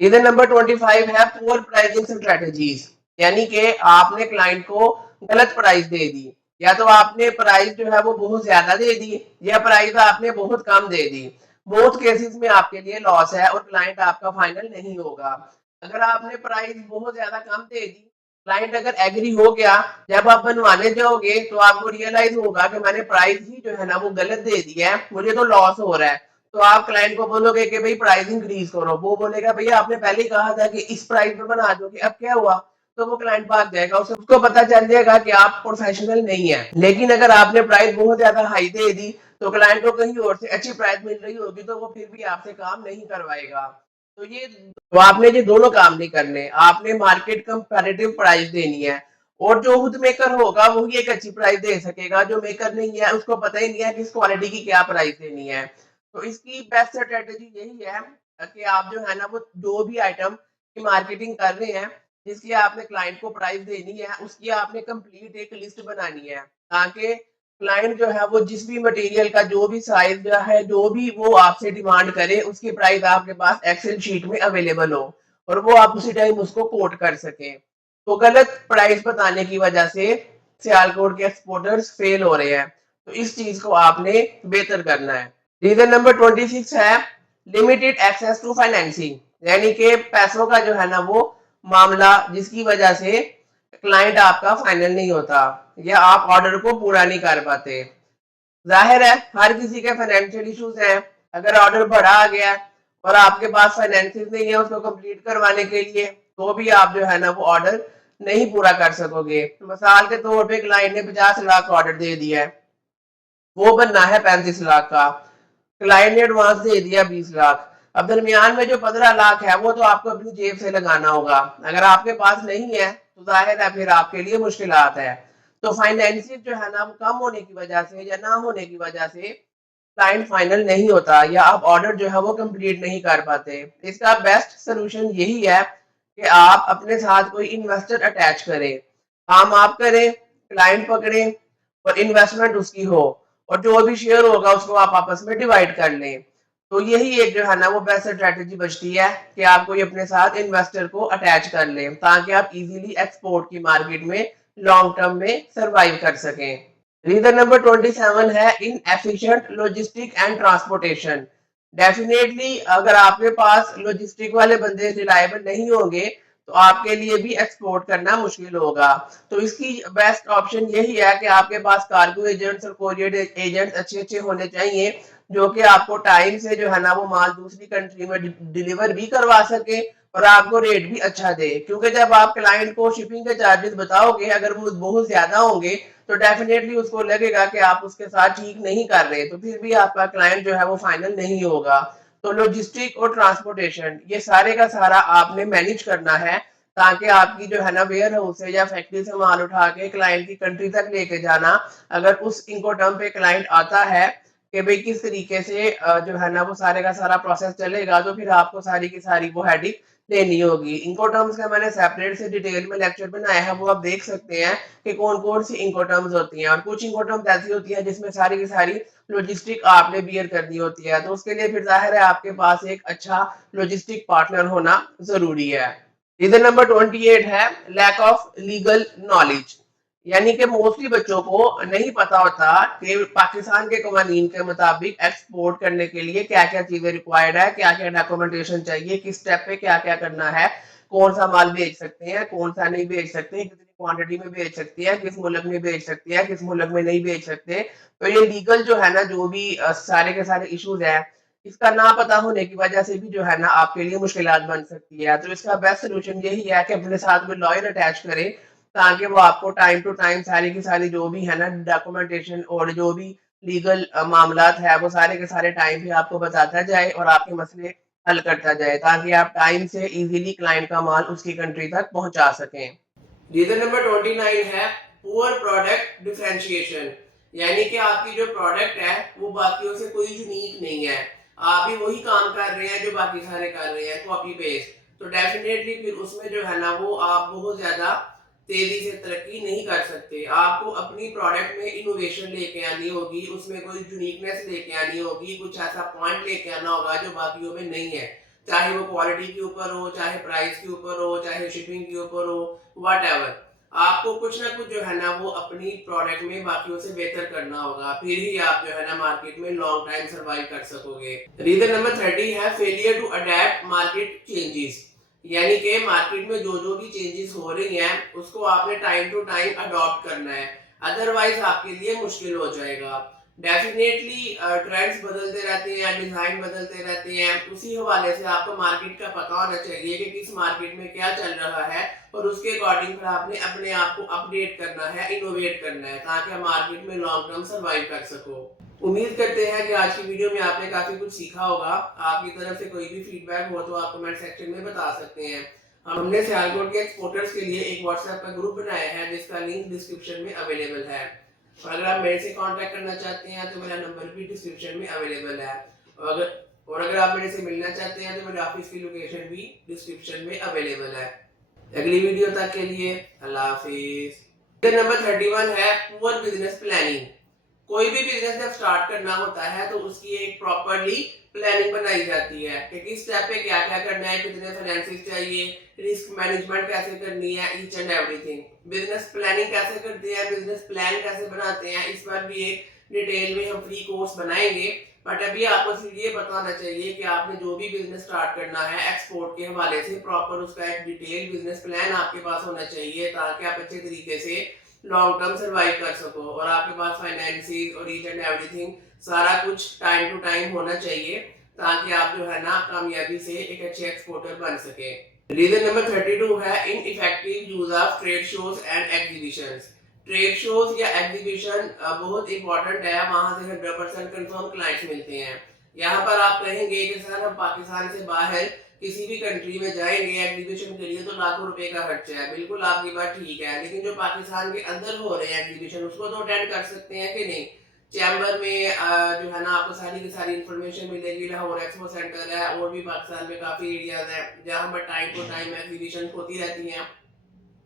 रीजन नंबर 25 है पुअर प्राइसिंग स्ट्रेटजीज, यानी कि आपने क्लाइंट को गलत प्राइस दे दी, या तो आपने प्राइस जो है वो बहुत ज्यादा दे दी या प्राइस आपने बहुत कम दे दी। बोथ केसेस में आपके लिए लॉस है और क्लाइंट आपका फाइनल नहीं होगा। अगर आपने प्राइस बहुत ज्यादा कम दे दी, क्लाइंट अगर एग्री हो गया, जब आप बनवाने जाओगे तो आपको रियलाइज होगा कि मैंने प्राइस ही जो है ना वो गलत दे दिया है, मुझे तो लॉस हो रहा है। तो आप क्लाइंट को बोलोगे कि भाई प्राइस इंक्रीज करो, वो बोलेगा भैया आपने पहले ही कहा था कि इस प्राइस पे बना दोगे, अब क्या हुआ। तो वो क्लाइंट भाग जाएगा, उसको पता चल जाएगा कि आप प्रोफेशनल नहीं है। लेकिन अगर आपने प्राइस बहुत ज्यादा हाई दे दी तो क्लाइंट को कहीं और से अच्छी प्राइस मिल रही होगी तो वो फिर भी आपसे काम नहीं करवाएगा। तो आपने ये दोनों काम नहीं करने, आपने मार्केट कंपैरेटिव प्राइस देनी है और जो खुद मेकर होगा वही एक अच्छी प्राइस दे सकेगा, जो मेकर नहीं है उसको पता ही नहीं है किस क्वालिटी की क्या प्राइस देनी है। तो इसकी बेस्ट स्ट्रेटेजी यही है कि आप जो है ना वो जो भी आइटम की मार्केटिंग कर रहे हैं जिसकी आपने क्लाइंट को प्राइस देनी है उसकी आपने कंप्लीट एक लिस्ट बनानी है ताकि क्लाइंट जो है वो जिस भी मटेरियल का जो भी साइज जो है जो भी वो आपसे डिमांड करे उसकी प्राइस आपके पास एक्सेल शीट में अवेलेबल हो और वो आप उसी टाइम उसको कोट कर सके। तो गलत प्राइस बताने की वजह से सियालकोट के एक्सपोर्टर्स फेल हो रहे हैं, तो इस चीज को आपने बेहतर करना है। रीजन नंबर 26 है लिमिटेड एक्सेस टू फाइनेंसिंग, यानी कि पैसों का जो है ना वो मामला जिसकी वजह से क्लाइंट आपका फाइनल नहीं होता या आप ऑर्डर को पूरा नहीं कर पाते। जाहिर है हर किसी के फाइनेंशियल इश्यूज हैं, अगर ऑर्डर बढ़ा आ गया और आपके पास फाइनेंसिस नहीं है उसको कंप्लीट करवाने के लिए तो भी आप जो है ना वो ऑर्डर नहीं पूरा कर सकोगे। मिसाल के तौर पे क्लाइंट ने 50 लाख ऑर्डर दे दिया है, वो बनना है 35 लाख का, क्लाइंट ने एडवांस दे दिया 20 लाख, अब दरमियान में जो 15 लाख है वो तो आपको अपनी जेब से लगाना होगा। अगर आपके पास नहीं है तो जाहिर है फिर आपके लिए मुश्किलात है। तो फाइनेंशियल जो है ना वो कम होने की वजह से या ना होने की वजह से क्लाइंट फाइनल नहीं होता या आप ऑर्डर जो है वो कंप्लीट नहीं कर पाते। इसका बेस्ट सोल्यूशन यही है कि आप अपने साथ कोई इन्वेस्टर अटैच करें, काम आप करें, क्लाइंट पकड़ें और इन्वेस्टमेंट उसकी हो और जो भी शेयर होगा उसको आप आपस में डिवाइड कर लें। तो यही एक जो है ना वो बेस्ट स्ट्रेटेजी बचती है कि आप कोई अपने साथ इन्वेस्टर को अटैच कर लें ताकि आप इजीली एक्सपोर्ट की मार्केट में लॉन्ग टर्म में सरवाइव कर सकें। रीजन नंबर 27 है इन efficient logistic and transportation. Definitely अगर आपके पास लॉजिस्टिक वाले बंदे रिलायबल नहीं होंगे तो आपके लिए भी एक्सपोर्ट करना मुश्किल होगा। तो इसकी बेस्ट ऑप्शन यही है कि आपके पास कार्गो एजेंट्स और कोरियर एजेंट्स अच्छे अच्छे होने चाहिए, जो कि आपको टाइम से जो है ना वो माल दूसरी कंट्री में डिलीवर भी करवा सके और आपको रेट भी अच्छा दे। क्योंकि जब आप क्लाइंट को शिपिंग के चार्जेस बताओगे, अगर वो बहुत ज्यादा होंगे तो डेफिनेटली उसको लगेगा कि आप उसके साथ ठीक नहीं कर रहे, तो फिर भी आपका क्लाइंट जो है वो फाइनल नहीं होगा। तो लॉजिस्टिक और ट्रांसपोर्टेशन ये सारे का सारा आपने मैनेज करना है, ताकि आपकी जो है ना वेयर हाउस से या फैक्ट्री से माल उठा के क्लाइंट की कंट्री तक लेके जाना, अगर उस इनकोटर्म पे क्लाइंट आता है कि भाई किस तरीके से जो है ना वो सारे का सारा प्रोसेस चलेगा, तो फिर आपको सारी की सारी वो हेडिक लेनी होगी। इनकोटर्म्स का मैंने सेपरेट से डिटेल में लेक्चर बनाया है, वो आप देख सकते हैं कि कौन कौन सी इनकोटर्म्स होती हैं। और कुछ इनकोटर्म्स ऐसी होती हैं जिसमें सारी की सारी लॉजिस्टिक आपने बियर करनी होती है, तो उसके लिए फिर जाहिर है आपके पास एक अच्छा लॉजिस्टिक पार्टनर होना जरूरी है। रीजन नंबर 28 है लैक ऑफ लीगल नॉलेज। यानी कि मोस्टली बच्चों को नहीं पता होता कि पाकिस्तान के कवानीन के मुताबिक एक्सपोर्ट करने के लिए क्या क्या चीजें रिक्वायर्ड है, क्या क्या डॉक्यूमेंटेशन चाहिए, किस स्टेप पे क्या क्या करना है, कौन सा माल बेच सकते हैं, कौन सा नहीं बेच सकते, कितनी क्वांटिटी में बेच सकती है, किस मुल्क में बेच सकती है, किस मुल्क में नहीं बेच सकते। तो ये लीगल जो है ना जो भी सारे के सारे इश्यूज है, इसका ना पता होने की वजह से भी जो है ना आपके लिए मुश्किलात बन सकती है। तो इसका बेस्ट सोल्यूशन यही है कि अपने साथ में लॉयर अटैच करें, ताकि वो आपको टाइम टू टाइम सारी की सारी जो भी है ना डॉक्यूमेंटेशन और जो भी लीगल मामलात है वो सारे के सारे टाइम पे आपको बताता जाए और आपके मसले हल करता जाए, ताकि आप टाइम से इजीली क्लाइंट का माल उसकी कंट्री तक पहुंचा सकें। रीजन नंबर 29 है पुअर प्रोडक्ट डिफरेंशिएशन। यानी कि आपकी जो प्रोडक्ट है वो बाकियों से कोई यूनिक नहीं है, आप भी वही काम कर रहे हैं जो बाकी सारे कर रहे हैं, कॉपी पेस्ट। तो डेफिनेटली फिर उसमें जो है ना वो आप बहुत ज्यादा तेजी से तरक्की नहीं कर सकते। आपको अपनी प्रोडक्ट में इनोवेशन लेके आनी होगी, उसमें कोई यूनिकनेस लेके आनी होगी, कुछ ऐसा पॉइंट लेके आना होगा जो बाकियों में नहीं है, चाहे वो क्वालिटी के ऊपर हो, चाहे प्राइस के ऊपर हो, चाहे शिपिंग के ऊपर हो, वट आपको कुछ ना कुछ जो है ना वो अपनी प्रोडक्ट में बाकियों से बेहतर करना होगा, फिर ही आप जो है ना मार्केट में लॉन्ग टाइम सर्वाइव कर सकोगे। रीजन नंबर 30 है failure to adapt market changes. यानी कि मार्केट में जो जो भी चेंजेस हो रही हैं उसको आपने टाइम टू टाइम अडॉप्ट करना है, अदरवाइज आपके लिए मुश्किल हो जाएगा। डेफिनेटली ट्रेंड्स बदलते रहते हैं, डिजाइन बदलते रहते हैं, उसी हवाले से आपको मार्केट का पता होना चाहिए कि किस मार्केट में क्या चल रहा है और उसके अकॉर्डिंग फिर आपने अपने आप को अपडेट करना है, इनोवेट करना है, ताकि आप मार्केट में लॉन्ग टर्म सर्वाइव कर सको। उम्मीद करते हैं कि आज की वीडियो में आपने काफी कुछ सीखा होगा। आपकी तरफ से कोई भी फीडबैक हो तो आप कमेंट सेक्शन में बता सकते हैं। हमने सियालकोट के एक्सपोर्टर्स के लिए एक व्हाट्सएप का ग्रुप बनाया है जिसका लिंक डिस्क्रिप्शन में अवेलेबल है, और अगर आप मेरे से कांटेक्ट करना चाहते हैं तो मेरा नंबर भी डिस्क्रिप्शन में अवेलेबल है, और अगर आप मेरे से मिलना चाहते हैं तो मेरे ऑफिस की लोकेशन भी डिस्क्रिप्शन में अवेलेबल है। अगली वीडियो तक के लिए अल्लाह हाफिज। नंबर 31 है पुअर बिजनेस प्लानिंग। कोई भी बिजनेस जब स्टार्ट करना होता है तो उसकी एक प्रॉपरली प्लानिंग बनाई जाती है कि किस स्टेप पे क्या क्या करना है, कितने फाइनेंसेस चाहिए, रिस्क मैनेजमेंट कैसे करनी है, each and everything. Business planning कैसे करते हैं, बिजनेस प्लान कैसे बनाते हैं, इस पर भी एक डिटेल में हम फ्री कोर्स बनाएंगे। बट अभी आपको सिर्फ ये पता होना चाहिए कि आपने जो भी बिजनेस स्टार्ट करना है एक्सपोर्ट के हवाले से प्रॉपर उसका एक डिटेल बिजनेस प्लान आपके पास होना चाहिए, ताकि आप अच्छे तरीके से लॉन्ग टर्म सर्वाइव कर सको और आपके पास फाइनेंसिस और ईच एंड एवरीथिंग सारा कुछ टाइम टू टाइम होना चाहिए, ताकि आप जो है ना कामयाबी से एक अच्छे एक्सपोर्टर बन सके। रीजन नंबर 32 है ineffective use of trade shows and exhibitions. Trade shows या एग्जीबिशन बहुत इंपॉर्टेंट है, वहां से 100% कंफर्म क्लाइंट्स मिलते हैं। यहाँ पर आप कहेंगे कि सर हम पाकिस्तान से बाहर किसी भी कंट्री में जाएंगे एग्जीबिशन के लिए तो लाखों रुपए का खर्चा है, बिल्कुल आपकी बात ठीक है, लेकिन जो पाकिस्तान के अंदर हो रहे हैं एग्जीबिशन उसको तो अटेंड कर सकते हैं कि नहीं। चैम्बर में जो है ना आपको सारी की सारी इंफॉर्मेशन मिलेगी। लाहौर एक्सपो सेंटर है, और भी पाकिस्तान में काफी एरियाज है जहां पर टाइम टू टाइम एग्जीबिशन होती रहती हैं।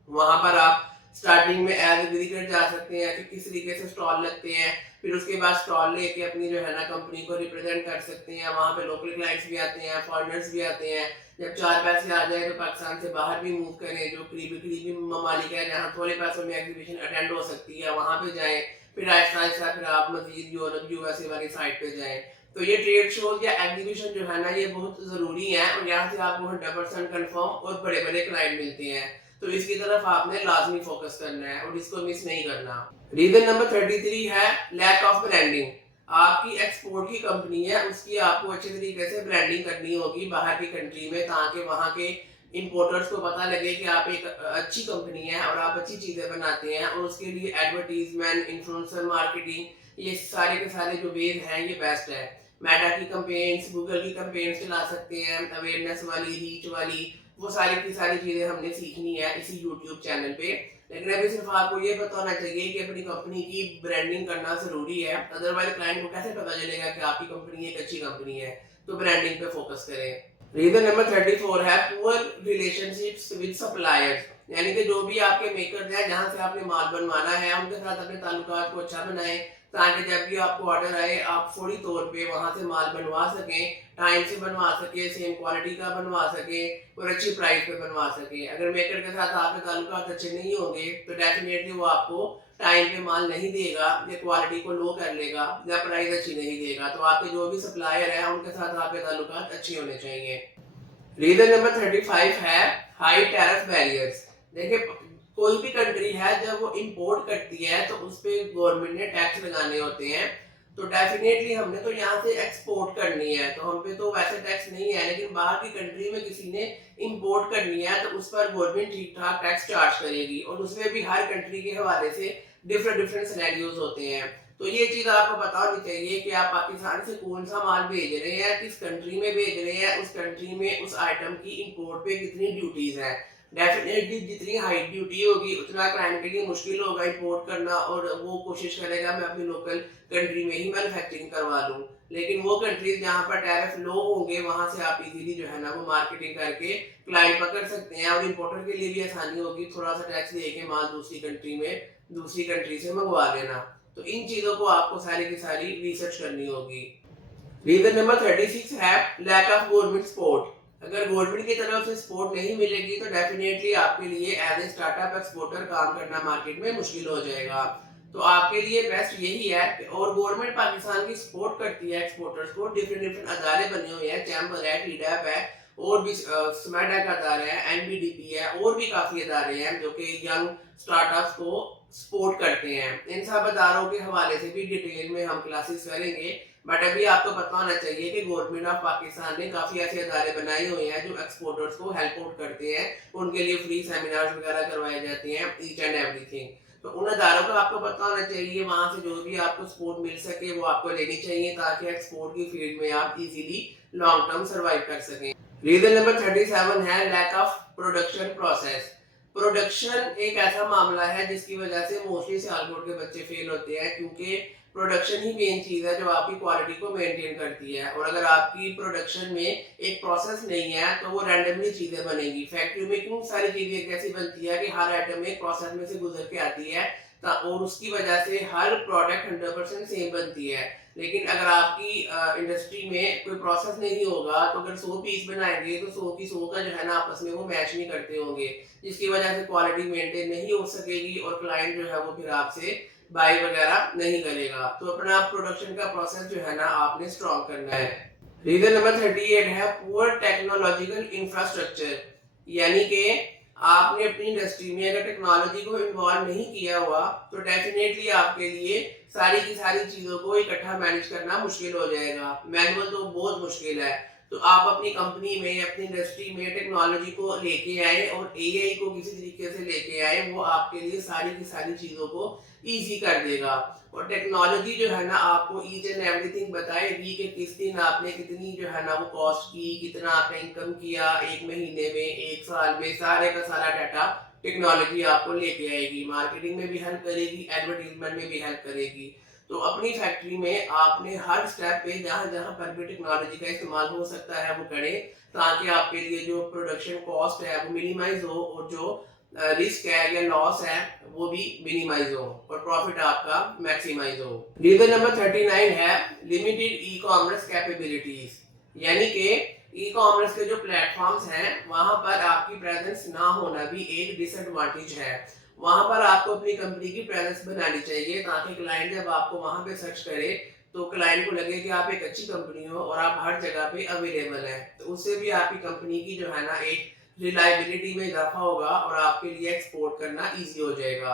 वहां पर आप स्टार्टिंग में एज ए विजिटर जा सकते हैं कि किस तरीके से स्टॉल लगते हैं, फिर उसके बाद स्टॉल लेके अपनी जो है ना कंपनी को रिप्रेजेंट कर सकते हैं। वहां पे लोकल क्लाइंट्स भी आते हैं, फॉरेनर्स भी आते हैं। जब चार पैसे आ जाए तो पाकिस्तान से बाहर भी मूव करें, जो करीबी करीबी ममालिक है जहाँ थोड़े पैसों में एग्जीबिशन अटेंड हो सकती है वहां पे जाएं, फिर आहिस्ता आहिस्ता फिर आप मजीद यूरोप यूएसए वाली साइड पे जाएं। तो ये ट्रेड शोज या एग्जीबिशन जो है ना ये बहुत जरूरी है और यहाँ से आपको 100% कंफर्म और बड़े बड़े क्लाइंट मिलते हैं। तो इसकी तरफ आपने लाजमी फोकस करना है और इसको मिस नहीं करना। रीजन नंबर 33 है लैक ऑफ ब्रांडिंग। आपकी एक्सपोर्ट की कंपनी है, उसकी आपको अच्छे तरीके से ब्रांडिंग करनी होगी बाहर की कंट्री में, ताकि वहाँ के इंपोर्टर्स को पता लगे कि आप एक अच्छी कंपनी है और आप अच्छी चीजें बनाते हैं। और उसके लिए एडवर्टीजमेंट, इन्फ्लुएंसर मार्केटिंग, ये सारे के सारे जो वेज हैं ये बेस्ट है। मेटा की कंपेन्स, गूगल की कंपेन्स चला सकते हैं, अवेयरनेस वाली, रीच वाली, वो सारी की सारी चीजें हमने सीखनी है इसी यूट्यूब चैनल पे। लेकिन अभी सिर्फ आपको ये पता होना चाहिए कि अपनी कंपनी की ब्रांडिंग करना जरूरी है, अदरवाइज क्लाइंट को कैसे पता चलेगा कि आपकी कंपनी एक अच्छी कंपनी है। तो ब्रांडिंग पे फोकस करें। रीजन नंबर 34 है पुअर रिलेशनशिप्स विद सप्लायर्स। यानी कि जो भी आपके मेकर्स हैं, जहां से आपने माल बनवाना है, उनके साथ अपने ताल्लुकात को अच्छा बनाएं, ताकि जब भी आपको ऑर्डर आए आप फौरी तौर पे वहां से माल बनवा सकें, टाइम से बनवा सके, सेम क्वालिटी का बनवा सके और अच्छी प्राइस पे बनवा सके। अगर मेकर के साथ आपके ताल्लुकात अच्छे नहीं होंगे तो डेफिनेटली वो आपको टाइम पे माल नहीं देगा, या क्वालिटी को लो कर लेगा, या प्राइस अच्छी नहीं देगा। तो आपके जो भी सप्लायर है उनके साथ आपके ताल्लुकात अच्छे होने चाहिए। रीजन नंबर 35 है हाई टैरिफ बैरियर्स। देखिए, कोई भी कंट्री है जब वो इंपोर्ट करती है तो उस पे गवर्नमेंट ने टैक्स लगाने होते हैं। तो डेफिनेटली हमने तो यहाँ से एक्सपोर्ट करनी है तो हम पे तो वैसे टैक्स नहीं है, लेकिन बाहर की कंट्री में किसी ने इंपोर्ट करनी है तो उस पर गवर्नमेंट ठीक ठाक टैक्स चार्ज करेगी। और उसमें भी हर कंट्री के हवाले से डिफरेंट डिफरेंट सिनेरियोज होते हैं। तो ये चीज आपको पता होनी चाहिए कि आप पाकिस्तान से कौन सा माल भेज रहे हैं, किस कंट्री में भेज रहे हैं, उस कंट्री में उस आइटम की इंपोर्ट पे कितनी ड्यूटीज है। डेफिनेटली जितनी हाई ड्यूटी होगी उतना क्लाइंट के लिए मुश्किल होगा इंपोर्ट करना, और वो कोशिश करेगा मैं अपनी लोकल कंट्री में ही मैन्युफैक्चरिंग करवा लूँ। लेकिन वो कंट्रीज जहाँ पर टैरिफ लो होंगे वहां से आप इजीली जो है ना वो मार्केटिंग करके क्लाइंट पकड़ सकते हैं, और इंपोर्टर के लिए भी आसानी होगी थोड़ा सा टैक्स दे के माल दूसरी कंट्री से मंगवा लेना। तो इन चीजों को आपको सारी की सारी रिसर्च करनी होगी। रीजन नंबर 36 है लैक ऑफ गवर्नमेंट सपोर्ट। अगर गवर्नमेंट की तरफ से सपोर्ट नहीं मिलेगी तो डेफिनेटली आपके लिए एज ए स्टार्टअप एक्सपोर्टर काम करना मार्केट में मुश्किल हो जाएगा। तो आपके लिए बेस्ट यही है और गवर्नमेंट पाकिस्तान की सपोर्ट करती है एक्सपोर्टर्स को। डिफरेंट डिफरेंट अदारे बने हुए हैं, चैम्बर है, टीडैप है, और भी स्मैडा का अदारा है, एनबीडीपी है, और भी काफी अदारे हैं जो कि यंग स्टार्टअप्स को सपोर्ट करते हैं। इन सब अदारों के हवाले से भी डिटेल में हम क्लासेस करेंगे। बट अभी आपको पता होना चाहिए कि गवर्नमेंट ऑफ पाकिस्तान ने काफी ऐसे अदारे बनाए हुए हैं जो एक्सपोर्टर्स को हेल्प आउट करते हैं। उनके लिए फ्री सेमिनार्स वगैरह करवाए जाते हैं, ईच एंड एवरीथिंग। तो उन अदारों का आपको पता होना चाहिए, वहां से जो भी आपको सपोर्ट मिल सके वो आपको लेनी चाहिए, ताकि एक्सपोर्ट की फील्ड में आप इजीली लॉन्ग टर्म सर्वाइव कर सकें। रीजन नंबर 37 है lack of production process. Production एक ऐसा मामला है जिसकी वजह से मोस्टली सियालकोट के बच्चे फेल होते हैं, क्योंकि प्रोडक्शन ही मेन चीज है जो आपकी क्वालिटी को मेंटेन करती है। और अगर आपकी प्रोडक्शन में एक प्रोसेस नहीं है तो वो रैंडमली चीजें बनेगी। फैक्ट्री में क्यों सारी चीजें कैसी बनती है कि हर आइटम एक प्रोसेस में से गुजर के आती है, और उसकी वजह से हर प्रोडक्ट 100% सेम बनती है। लेकिन अगर आपकी इंडस्ट्री में कोई प्रोसेस नहीं होगा तो अगर 100 पीस बनाएंगे तो 100 की 100 का जो है ना आपस में वो मैच नहीं करते होंगे, जिसकी वजह से क्वालिटी मेंटेन नहीं हो सकेगी और क्लाइंट जो है वो फिर आपसे बाई वगैरह नहीं करेगा। तो अपना प्रोडक्शन का प्रोसेस जो है ना आपने स्ट्रॉन्ग करना है। रीजन नंबर 38 है पुअर टेक्नोलॉजिकल इंफ्रास्ट्रक्चर। यानी कि आपने अपनी इंडस्ट्री में अगर टेक्नोलॉजी को इन्वॉल्व नहीं किया हुआ तो डेफिनेटली आपके लिए सारी की सारी चीजों को इकट्ठा मैनेज करना मुश्किल हो जाएगा। मैनुअल तो बहुत मुश्किल है। तो आप अपनी कंपनी में, अपनी इंडस्ट्री में टेक्नोलॉजी को लेके आए और एआई को किसी तरीके से लेके आए, वो आपके लिए सारी की सारी चीजों को इजी कर देगा। और टेक्नोलॉजी जो है ना आपको ईच एंड एवरीथिंग बताएगी कि किस दिन आपने कितनी जो है ना वो कॉस्ट की, कितना आपने इनकम किया एक महीने में, एक साल में, सारे का सारा डाटा टेक्नोलॉजी आपको लेके आएगी। मार्केटिंग में भी हेल्प करेगी, एडवर्टीजमेंट में भी हेल्प करेगी। तो अपनी फैक्ट्री में आपने हर स्टेप पे जहां जहां पर भी टेक्नोलॉजी का इस्तेमाल हो सकता है वो करें, ताकि आपके लिए जो प्रोडक्शन कॉस्ट है वो मिनिमाइज हो और जो रिस्क है या लॉस है वो भी मिनिमाइज हो और प्रॉफिट आपका मैक्सिमाइज हो। रीजन नंबर 39 है लिमिटेड ई कॉमर्स कैपेबिलिटीज। यानी कि ई कॉमर्स के जो प्लेटफॉर्म्स हैं वहां पर आपकी प्रेजेंस ना होना भी एक डिसएडवांटेज है। वहां पर आपको अपनी कंपनी की प्रेजेंस बनानी चाहिए, ताकि क्लाइंट जब आपको वहां पे सर्च करे तो क्लाइंट को लगे कि आप एक अच्छी कंपनी हो और आप हर जगह पे अवेलेबल हैं, तो उससे भी आपकी कंपनी की जो है ना एक रिलायबिलिटी में इजाफा होगा और आपके लिए एक्सपोर्ट करना इजी हो जाएगा।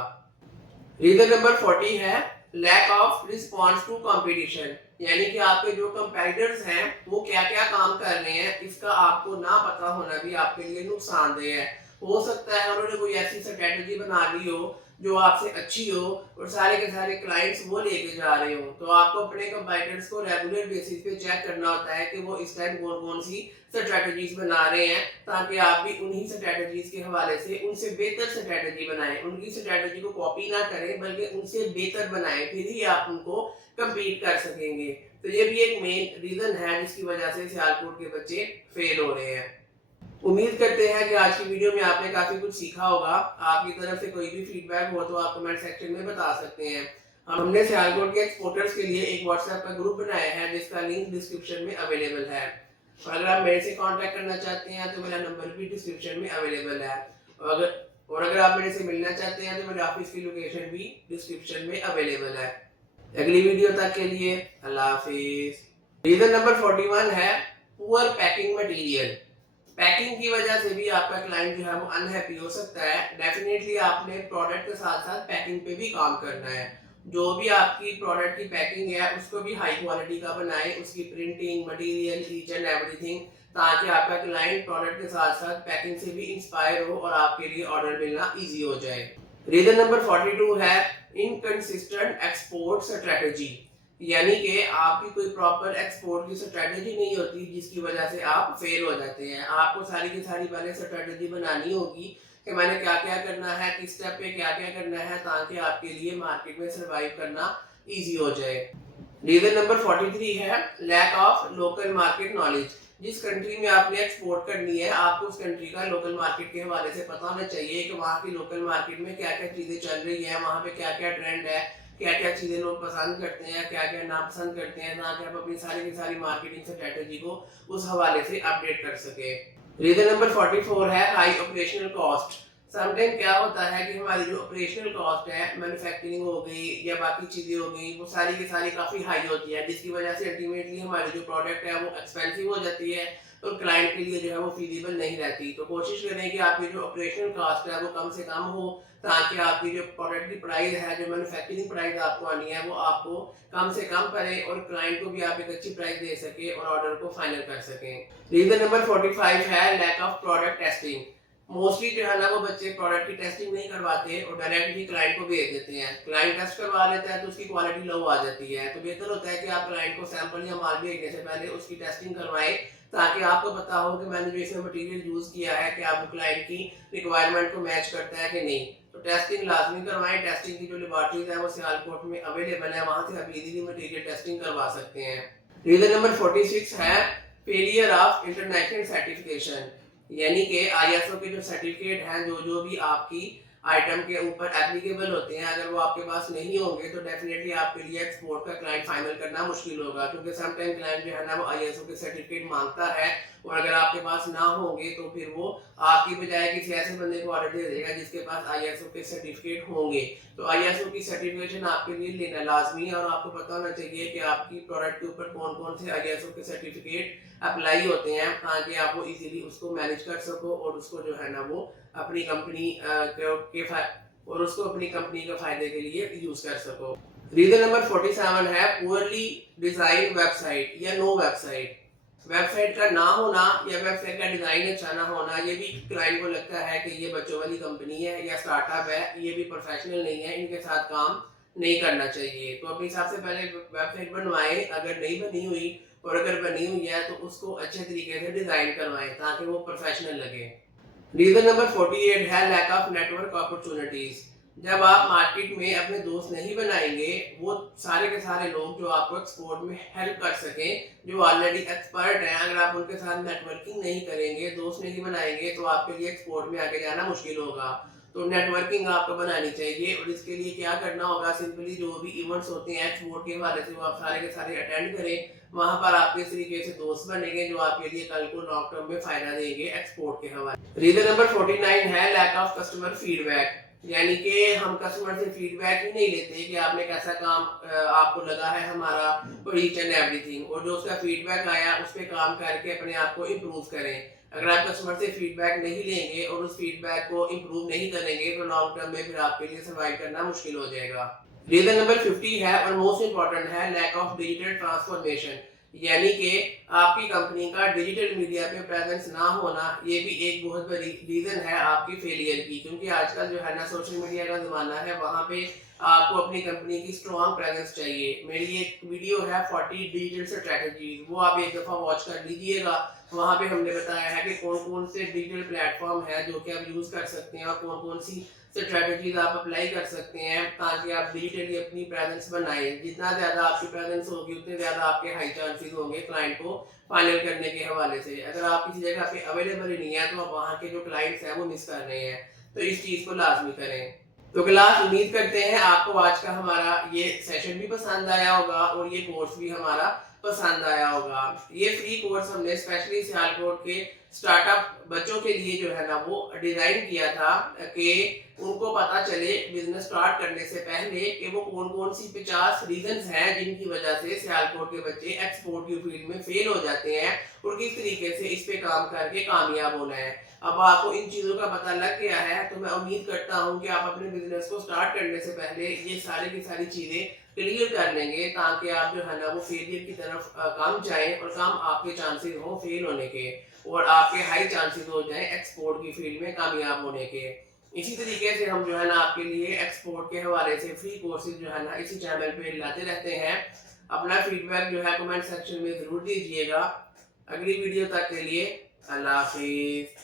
रीजन नंबर 40 है lack of response to competition, यानी कि आपके जो कंपेटिटर्स हैं वो क्या क्या काम कर रहे हैं इसका आपको ना पता होना भी आपके लिए नुकसानदेह है। हो सकता है उन्होंने कोई ऐसी स्ट्रेटेजी बना ली हो जो आपसे अच्छी हो और सारे के सारे क्लाइंट्स वो लेके जा रहे हो, तो आपको अपने कंपेटिटर्स को रेगुलर बेसिस पे चेक करना होता है कि वो इस टाइम कौन कौन सी स्ट्रेटेजीज बना रहे हैं, ताकि आप भी उन्हीं स्ट्रेटेजीज के हवाले से उनसे बेहतर स्ट्रेटेजी बनाएं, उनकी स्ट्रेटेजी को कॉपी ना करें बल्कि उनसे बेहतर बनाएं, फिर ही आप उनको कम्पीट कर सकेंगे। तो ये भी एक मेन रीजन है जिसकी वजह से सियालकोट के बच्चे फेल हो रहे हैं। उम्मीद करते हैं कि आज की वीडियो में आपने काफी कुछ सीखा होगा। आपकी तरफ से कोई भी फीडबैक हो तो आप कमेंट सेक्शन में बता सकते हैं। हमने सियालकोट के एक्सपोर्टर्स के लिए एक व्हाट्सएप का ग्रुप बनाया है जिसका लिंक डिस्क्रिप्शन में अवेलेबल है, और अगर आप मेरे से कांटेक्ट करना चाहते हैं तो मेरा नंबर भी डिस्क्रिप्शन में अवेलेबल है, और अगर आप मेरे से मिलना चाहते हैं तो मेरे ऑफिस की लोकेशन भी डिस्क्रिप्शन में अवेलेबल है। अगली वीडियो तक के लिए अल्लाह हाफिज। रीजन नंबर 41 है पुअर पैकिंग मटेरियल। पैकिंग की वजह से भी आपका क्लाइंट जो है वो अनहैप्पी हो सकता है। डेफिनेटली आपने प्रोडक्ट के साथ साथ पैकिंग पे भी काम करना है। जो भी आपकी प्रोडक्ट की पैकिंग है उसको भी हाई क्वालिटी का बनाएं, उसकी printing material each and everything, ताकि आपका क्लाइंट प्रोडक्ट के साथ साथ पैकिंग से भी इंस्पायर हो और आपके लिए ऑर्डर मिलना इजी हो जाए। रीजन नंबर 42 है इनकंसिस्टेंट एक्सपोर्ट स्ट्रेटजी, यानी कि आपकी कोई प्रॉपर एक्सपोर्ट की स्ट्रेटजी नहीं होती जिसकी वजह से आप फेल हो जाते हैं। आपको सारी की सारी पहले स्ट्रेटजी बनानी होगी कि मैंने क्या क्या करना है, किस स्टेप पे क्या क्या करना है, ताकि आपके लिए मार्केट में सर्वाइव करना इजी हो जाए। रीजन नंबर 43 है lack of local market knowledge. जिस कंट्री में आपने एक्सपोर्ट करनी है आपको उस कंट्री का लोकल मार्केट के हवाले से पता होना चाहिए कि वहाँ की लोकल मार्केट में क्या क्या चीजें चल रही है, वहाँ पे क्या क्या ट्रेंड है, क्या क्या चीजें लोग पसंद करते हैं, क्या क्या नापसंद करते हैं, ताकि आप अपनी सारी की सारी मार्केटिंग स्ट्रेटेजी को उस हवाले से अपडेट कर सके। रीजन नंबर 44 है हाई ऑपरेशनल कॉस्ट। समटाइम क्या होता है कि हमारी जो ऑपरेशनल कॉस्ट है, मैन्युफैक्चरिंग हो गई या बाकी चीजें हो गई, वो सारी की सारी काफी हाई होती है, जिसकी वजह से अल्टीमेटली हमारी जो प्रोडक्ट है वो एक्सपेंसिव हो जाती है और क्लाइंट के लिए जो है वो फीजिबल नहीं रहती। तो कोशिश करें कि आपकी जो ऑपरेशनल कॉस्ट है वो कम से कम हो, ताकि आपकी जो प्रोडक्ट की प्राइस है, जो मैन्युफैक्चरिंग प्राइस आपको आनी है वो आपको कम से कम करे और क्लाइंट को भी आप एक अच्छी प्राइस दे सके और ऑर्डर को फाइनल कर सकें। रीजन नंबर 45 है lack of product testing. Mostly जो है ना वो बच्चे प्रोडक्ट की टेस्टिंग नहीं करवाते और डायरेक्टली क्लाइंट को भेज देते हैं। क्लाइंट टेस्ट करवा लेता है तो उसकी क्वालिटी लो आ जाती है। तो बेहतर होता है कि आप क्लाइंट को सैंपल या माल भेजने से पहले उसकी टेस्टिंग करवाएं, ताकि आपको पता हो कि मैंने जो इसमें मटेरियल यूज किया है कि आप क्लाइंट की रिक्वायरमेंट को मैच करता है कि नहीं। तो टेस्टिंग लाजमी करवाएं। टेस्टिंग की जो लेबोरेटरीज है वो सियालकोट में अवेलेबल है, वहां से आप इजीली मटेरियल टेस्टिंग करवा सकते हैं। रीजन नंबर 46 है फेलियर ऑफ इंटरनेशनल सर्टिफिकेशन, यानी कि आईएसओ के जो सर्टिफिकेट हैं, जो भी आपकी आइटम के ऊपर एप्लीकेबल होते हैं, अगर वो आपके पास नहीं होंगे तो डेफिनेटली आपके लिए एक्सपोर्ट का क्लाइंट फाइनल करना मुश्किल होगा, क्योंकि समटाइम क्लाइंट जो है ना वो आईएसओ के सर्टिफिकेट मांगता है और अगर आपके पास ना होंगे तो फिर वो आपकी बजाय किसी ऐसे बंदे को ऑर्डर दे देगा जिसके पास आईएसओ के सर्टिफिकेट होंगे। तो आईएसओ की सर्टिफिकेशन आपके लिए लेना लाजमी है और आपको पता होना चाहिए कि आपकी प्रोडक्ट के ऊपर कौन कौन से आईएसओ के सर्टिफिकेट अप्लाई होते हैं, ताकि आप वो इजीली उसको मैनेज कर सको और उसको जो है ना वो अपनी कंपनी और उसको अपनी कंपनी के फायदे के लिए यूज कर सको। रीजन नंबर 47 है पुअरली डिजाइन वेबसाइट या नो वेबसाइट। वेबसाइट का ना होना या वेबसाइट का डिजाइन अच्छा ना होना, ये भी क्लाइंट को लगता है कि ये बच्चों वाली कंपनी है या स्टार्टअप है, ये भी प्रोफेशनल नहीं है, इनके साथ काम नहीं करना चाहिए। तो अपने हिसाब से पहले वेबसाइट बनवाएं, अगर नहीं बनी हुई और अगर बनी हुई है तो उसको अच्छे तरीके से डिजाइन करवाएं ताकि वो प्रोफेशनल लगे। रीजन नंबर 48 है लैक ऑफ नेटवर्क अपॉर्चुनिटीज। जब आप मार्केट में अपने दोस्त नहीं बनाएंगे, वो सारे के सारे लोग जो आपको एक्सपोर्ट में हेल्प कर सकें, जो ऑलरेडी एक्सपर्ट हैं, अगर आप उनके साथ नेटवर्किंग नहीं करेंगे, दोस्त नहीं बनाएंगे, तो आपके लिए एक्सपोर्ट में आगे जाना मुश्किल होगा। तो नेटवर्किंग आपको बनानी चाहिए और इसके लिए क्या करना होगा, सिंपली जो भी इवेंट्स होते हैं एक्सपोर्ट के हवाले से वो आप सारे के सारे अटेंड करें। वहां पर आपके इस तरीके से दोस्त बनेंगे जो आपके लिए कल को लॉन्ग टर्म में फायदा देंगे एक्सपोर्ट के हवाले। रीजन नंबर 49 है लैक ऑफ कस्टमर फीडबैक। यानी कि हम कस्टमर से फीडबैक ही नहीं लेते कि आपने कैसा काम आपको लगा है हमारा और ईच एंड एवरीथिंग, और जो उसका फीडबैक आया उस पर काम करके अपने आप को इम्प्रूव करें। अगर आप कस्टमर से फीडबैक नहीं लेंगे और उस फीडबैक को इम्प्रूव नहीं करेंगे तो लॉन्ग टर्म में फिर आपके लिए सर्वाइव करना मुश्किल हो जाएगा। रीजन नंबर 50 है और मोस्ट इंपॉर्टेंट है लैक ऑफ डिजिटल ट्रांसफॉर्मेशन, यानी कि आपकी कंपनी का डिजिटल मीडिया पे प्रेजेंस ना होना, ये भी एक बहुत बड़ी रीजन है आपकी फेलियर की। क्योंकि आजकल जो है ना सोशल मीडिया का जमाना है, वहाँ पे आपको अपनी कंपनी की स्ट्रॉन्ग प्रेजेंस चाहिए। मेरी एक वीडियो है 40 डिजिटल स्ट्रेटजीज, वो आप एक दफा वॉच कर लीजिएगा। वहाँ पे हमने बताया है कि कौन कौन से डिजिटल प्लेटफॉर्म है जो कि आप यूज कर सकते हैं और कौन कौन सी स्ट्रेटजीज आप अप्लाई कर सकते हैं ताकि आप डिजिटली अपनी प्रेजेंस बनाए। जितना ज्यादा आपकी प्रेजेंस होगी उतने ज्यादा आपके हाई चांसेस होंगे क्लाइंट को फाइनल करने के हवाले से। अगर आप किसी जगह पे अवेलेबल ही नहीं है तो आप वहाँ के जो क्लाइंट्स हैं वो मिस कर रहे हैं, तो इस चीज को लाजमी करें। तो क्लास, उम्मीद करते हैं आपको आज का हमारा ये सेशन भी पसंद आया होगा और ये कोर्स भी हमारा पसंद आया होगा। ये फ्री कोर्स हमने स्पेशली सियालकोट के स्टार्टअप बच्चों के लिए जो है ना वो डिजाइन किया था कि उनको पता चले बिजनेस स्टार्ट करने से पहले कि वो कौन कौन सी 50 रीजंस हैं जिनकी वजह से सियालकोट के बच्चे एक्सपोर्ट की फील्ड में फेल हो जाते हैं और किस तरीके से इस पे काम करके कामयाब होना है। अब आपको इन चीजों का पता लग गया है तो मैं उम्मीद करता हूं कि आप अपने बिजनेस को स्टार्ट करने से पहले ये सारी की सारी चीजें क्लियर कर लेंगे ताकि आप जो है ना वो फेलियर की तरफ कम जाएं और कम आपके चांसेस हो फेल होने के और आपके हाई चांसेस हो जाएं एक्सपोर्ट की फील्ड में कामयाब होने के। इसी तरीके से हम जो है ना आपके लिए एक्सपोर्ट के हवाले से फ्री कोर्सेज जो है ना इसी चैनल पे लाते रहते हैं। अपना फीडबैक जो है कमेंट सेक्शन में जरूर दीजिएगा। अगली वीडियो तक के लिए अल्लाह हाफिज।